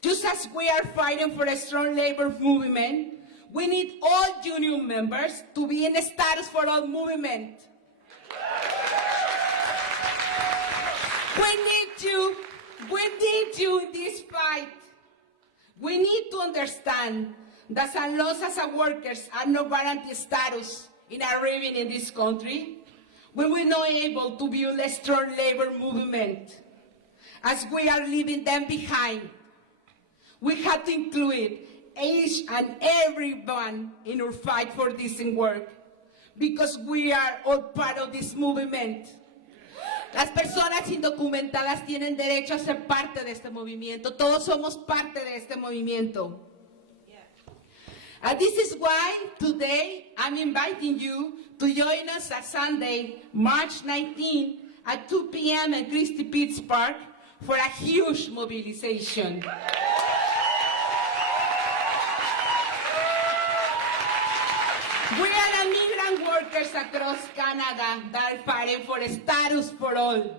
Just as we are fighting for a strong labor movement, we need all union members to be in a status for all movement. We need you in this fight. We need to understand that as long as our workers are not guaranteed status in arriving in this country, we will not be able to build a strong labor movement, as we are leaving them behind. We have to include each and everyone in our fight for decent work, because we are all part of this movement. Las personas indocumentadas tienen derecho a ser parte de este movimiento. Todos somos parte de este movimiento. And this is why today I'm inviting you to join us at Sunday, March 19 at 2 p.m. at Christie Pitts Park for a huge mobilization. We are immigrant workers across Canada that are fighting for a status for all.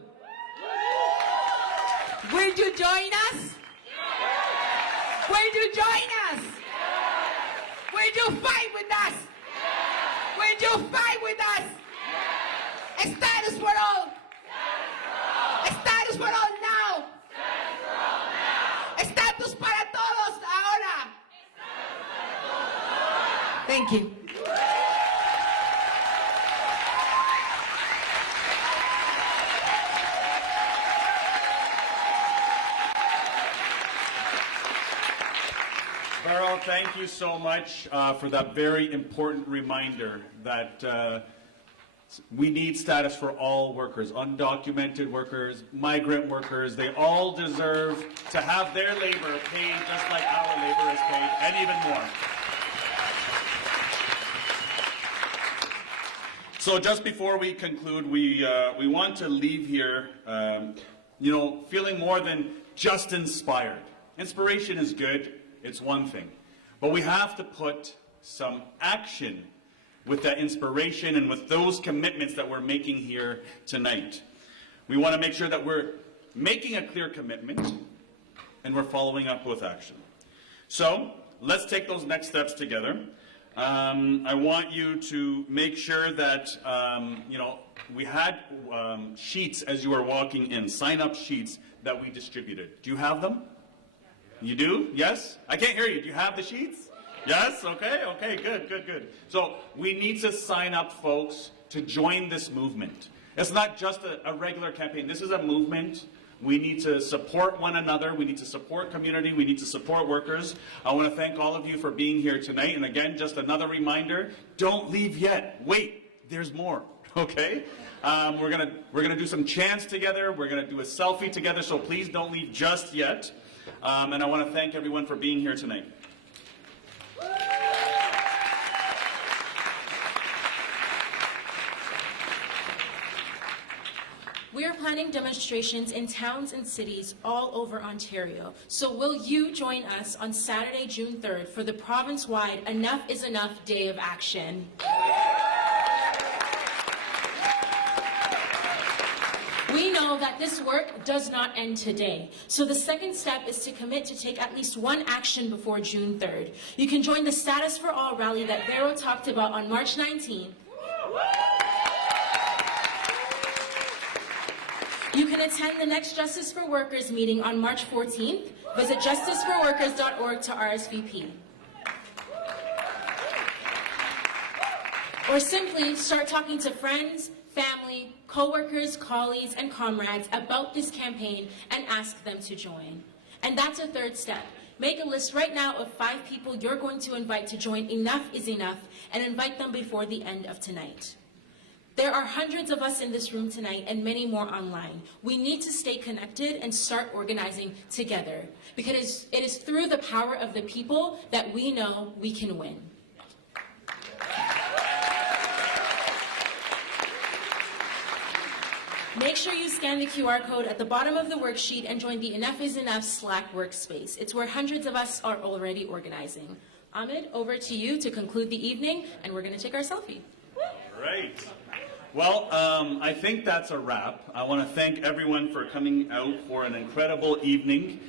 Will you join us? Will you join us? Will you fight with us? Will you fight with us? A status for all. A status for all now. A status para todos ahora. Thank you. Carol, thank you so much for that very important reminder that we need status for all workers, undocumented workers, migrant workers. They all deserve to have their labor paid just like our labor is paid, and even more. So just before we conclude, we want to leave here, feeling more than just inspired. Inspiration is good. It's one thing. But we have to put some action with that inspiration and with those commitments that we're making here tonight. We want to make sure that we're making a clear commitment and we're following up with action. So let's take those next steps together. I want you to make sure that, we had sheets as you were walking in, sign-up sheets that we distributed. Do you have them? You do? Yes? I can't hear you. Do you have the sheets? Yes? Okay, okay, good, good, good. So we need to sign up, folks, to join this movement. It's not just a regular campaign. This is a movement. We need to support one another. We need to support community. We need to support workers. I want to thank all of you for being here tonight. And again, just another reminder, don't leave yet. Wait, there's more, okay? We're gonna do some chants together. We're gonna do a selfie together, so please don't leave just yet. And I want to thank everyone for being here tonight. We are planning demonstrations in towns and cities all over Ontario. So will you join us on Saturday, June 3rd for the province-wide Enough is Enough Day of Action? We know that this work does not end today. So the second step is to commit to take at least one action before June 3rd. You can join the Status for All rally that Vero talked about on March 19th. You can attend the next Justice for Workers meeting on March 14th. Visit justiceforworkers.org to RSVP. Or simply start talking to friends, family, co-workers, colleagues, and comrades about this campaign and ask them to join. And that's a third step. Make a list right now of 5 people you're going to invite to join Enough is Enough and invite them before the end of tonight. There are hundreds of us in this room tonight and many more online. We need to stay connected and start organizing together because it is through the power of the people that we know we can win. Make sure you scan the QR code at the bottom of the worksheet and join the Enough is Enough Slack workspace. It's where hundreds of us are already organizing. Ahmed, over to you to conclude the evening, and we're going to take our selfie. Right. Well, I think that's a wrap. I want to thank everyone for coming out for an incredible evening.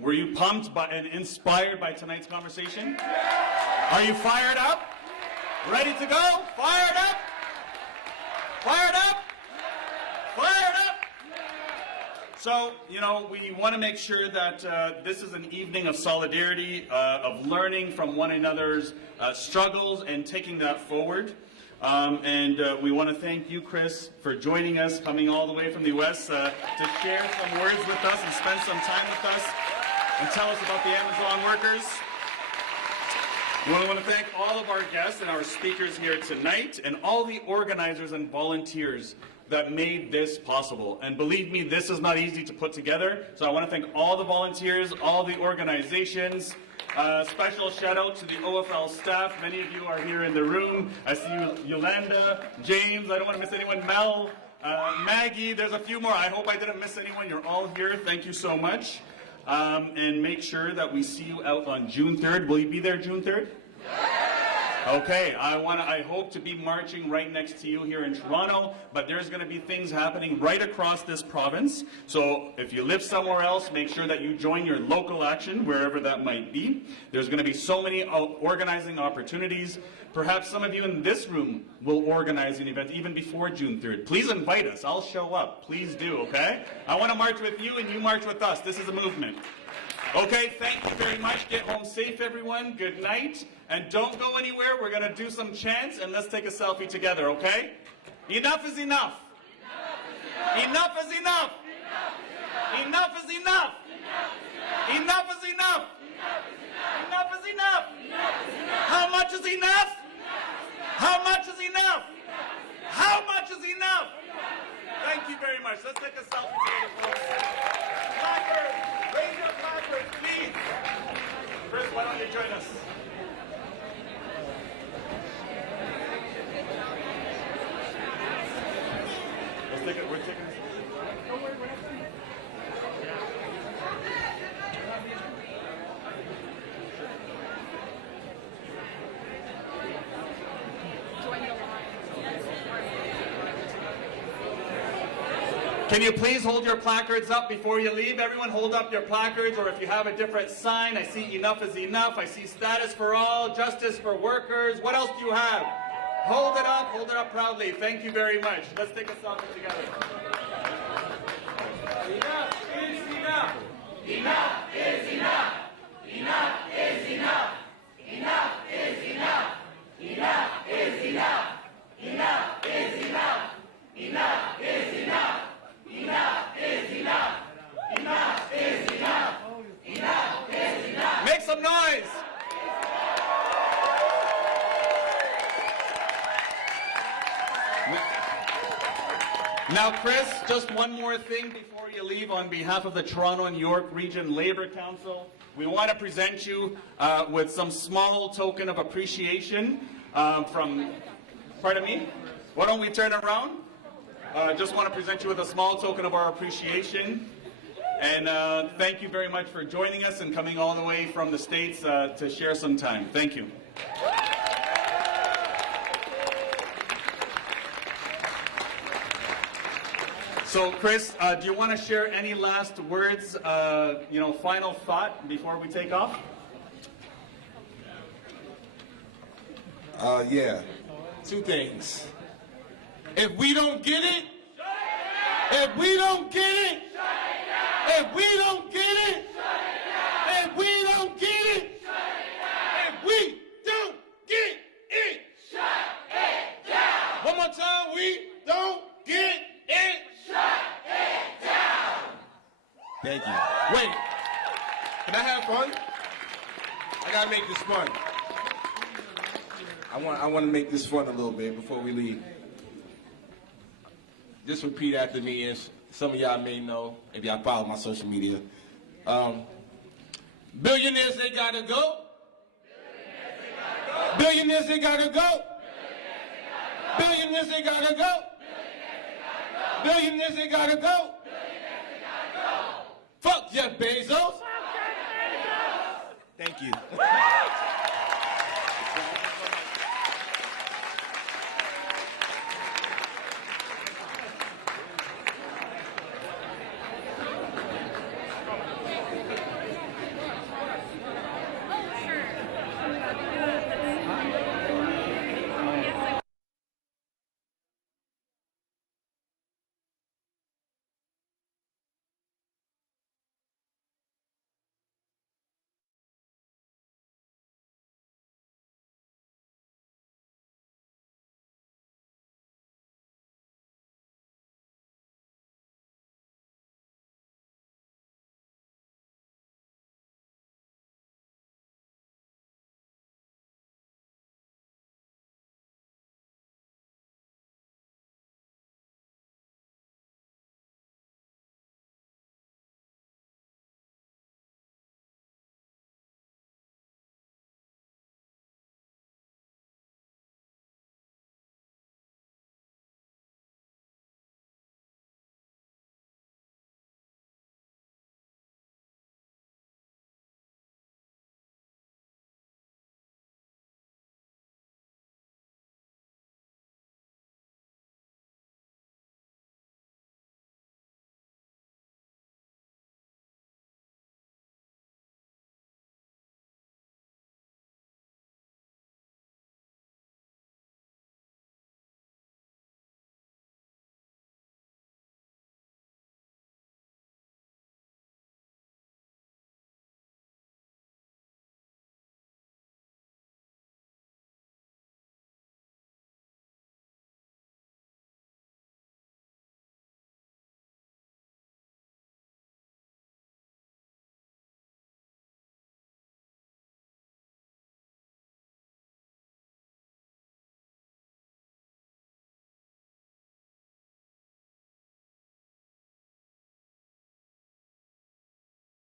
Were you pumped and inspired by tonight's conversation? Are you fired up? Ready to go? Fired up? Fired up? Fired up? So, you know, we want to make sure that this is an evening of solidarity, of learning from one another's struggles and taking that forward. We want to thank you, Chris, for joining us, coming all the way from the West to share some words with us and spend some time with us and tell us about the Amazon workers. We want to thank all of our guests and our speakers here tonight and all the organizers and volunteers that made this possible. And believe me, this is not easy to put together. So I want to thank all the volunteers, all the organizations. Special shout out to the OFL staff. Many of you are here in the room. I see you, Yolanda, James, I don't want to miss anyone, Mel, Maggie, there's a few more. I hope I didn't miss anyone. You're all here. Thank you so much. And make sure that we see you out on June 3rd. Will you be there June 3rd? Okay, I hope to be marching right next to you here in Toronto, but there's going to be things happening right across this province. So if you live somewhere else, make sure that you join your local action, wherever that might be. There's going to be so many organizing opportunities. Perhaps some of you in this room will organize an event even before June 3rd. Please invite us. I'll show up. Please do, okay? I want to march with you and you march with us. This is a movement. Okay, thank you very much. Get home safe, everyone. Good night. And don't go anywhere. We're going to do some chants, and let's take a selfie together, okay? Enough is enough. Enough is enough. Enough is enough. Enough is enough. Enough is enough. How much is enough? How much is enough? How much is enough? Thank you very much. Let's take a selfie together, folks. Clappers. Raise your clappers, please. Chris, why don't you join us? We're taking Can you please hold your placards up before you leave? Everyone hold up your placards, or if you have a different sign, I see enough is enough, I see status for all, justice for workers. What else do you have? Hold it up proudly. Thank you very much. Let's take a selfie together. Enough is enough. Make some noise! Now, Chris, just one more thing before you leave. On behalf of the Toronto and York Region Labour Council, we want to present you with some small token of appreciation from, pardon me, why don't we turn around? Just want to present you with a small token of our appreciation. And thank you very much for joining us and coming all the way from the States to share some time. Thank you. So, Chris, do you want to share any last words, final thought before we take off? Yeah. Two things. If we don't get it, if we don't get it, if we don't get it, if we don't get it, if we don't get it, shut it down. One more time, we don't get it, shut it down. Thank you. Wait, can I have fun? I gotta make this fun. I want to make this fun a little bit before we leave. Just repeat after me, and some of y'all may know if y'all follow my social media. Billionaires, they gotta go. Billionaires, they gotta go. Billionaires, they gotta go. Billionaires, they gotta go. Fuck Jeff Bezos. Thank you.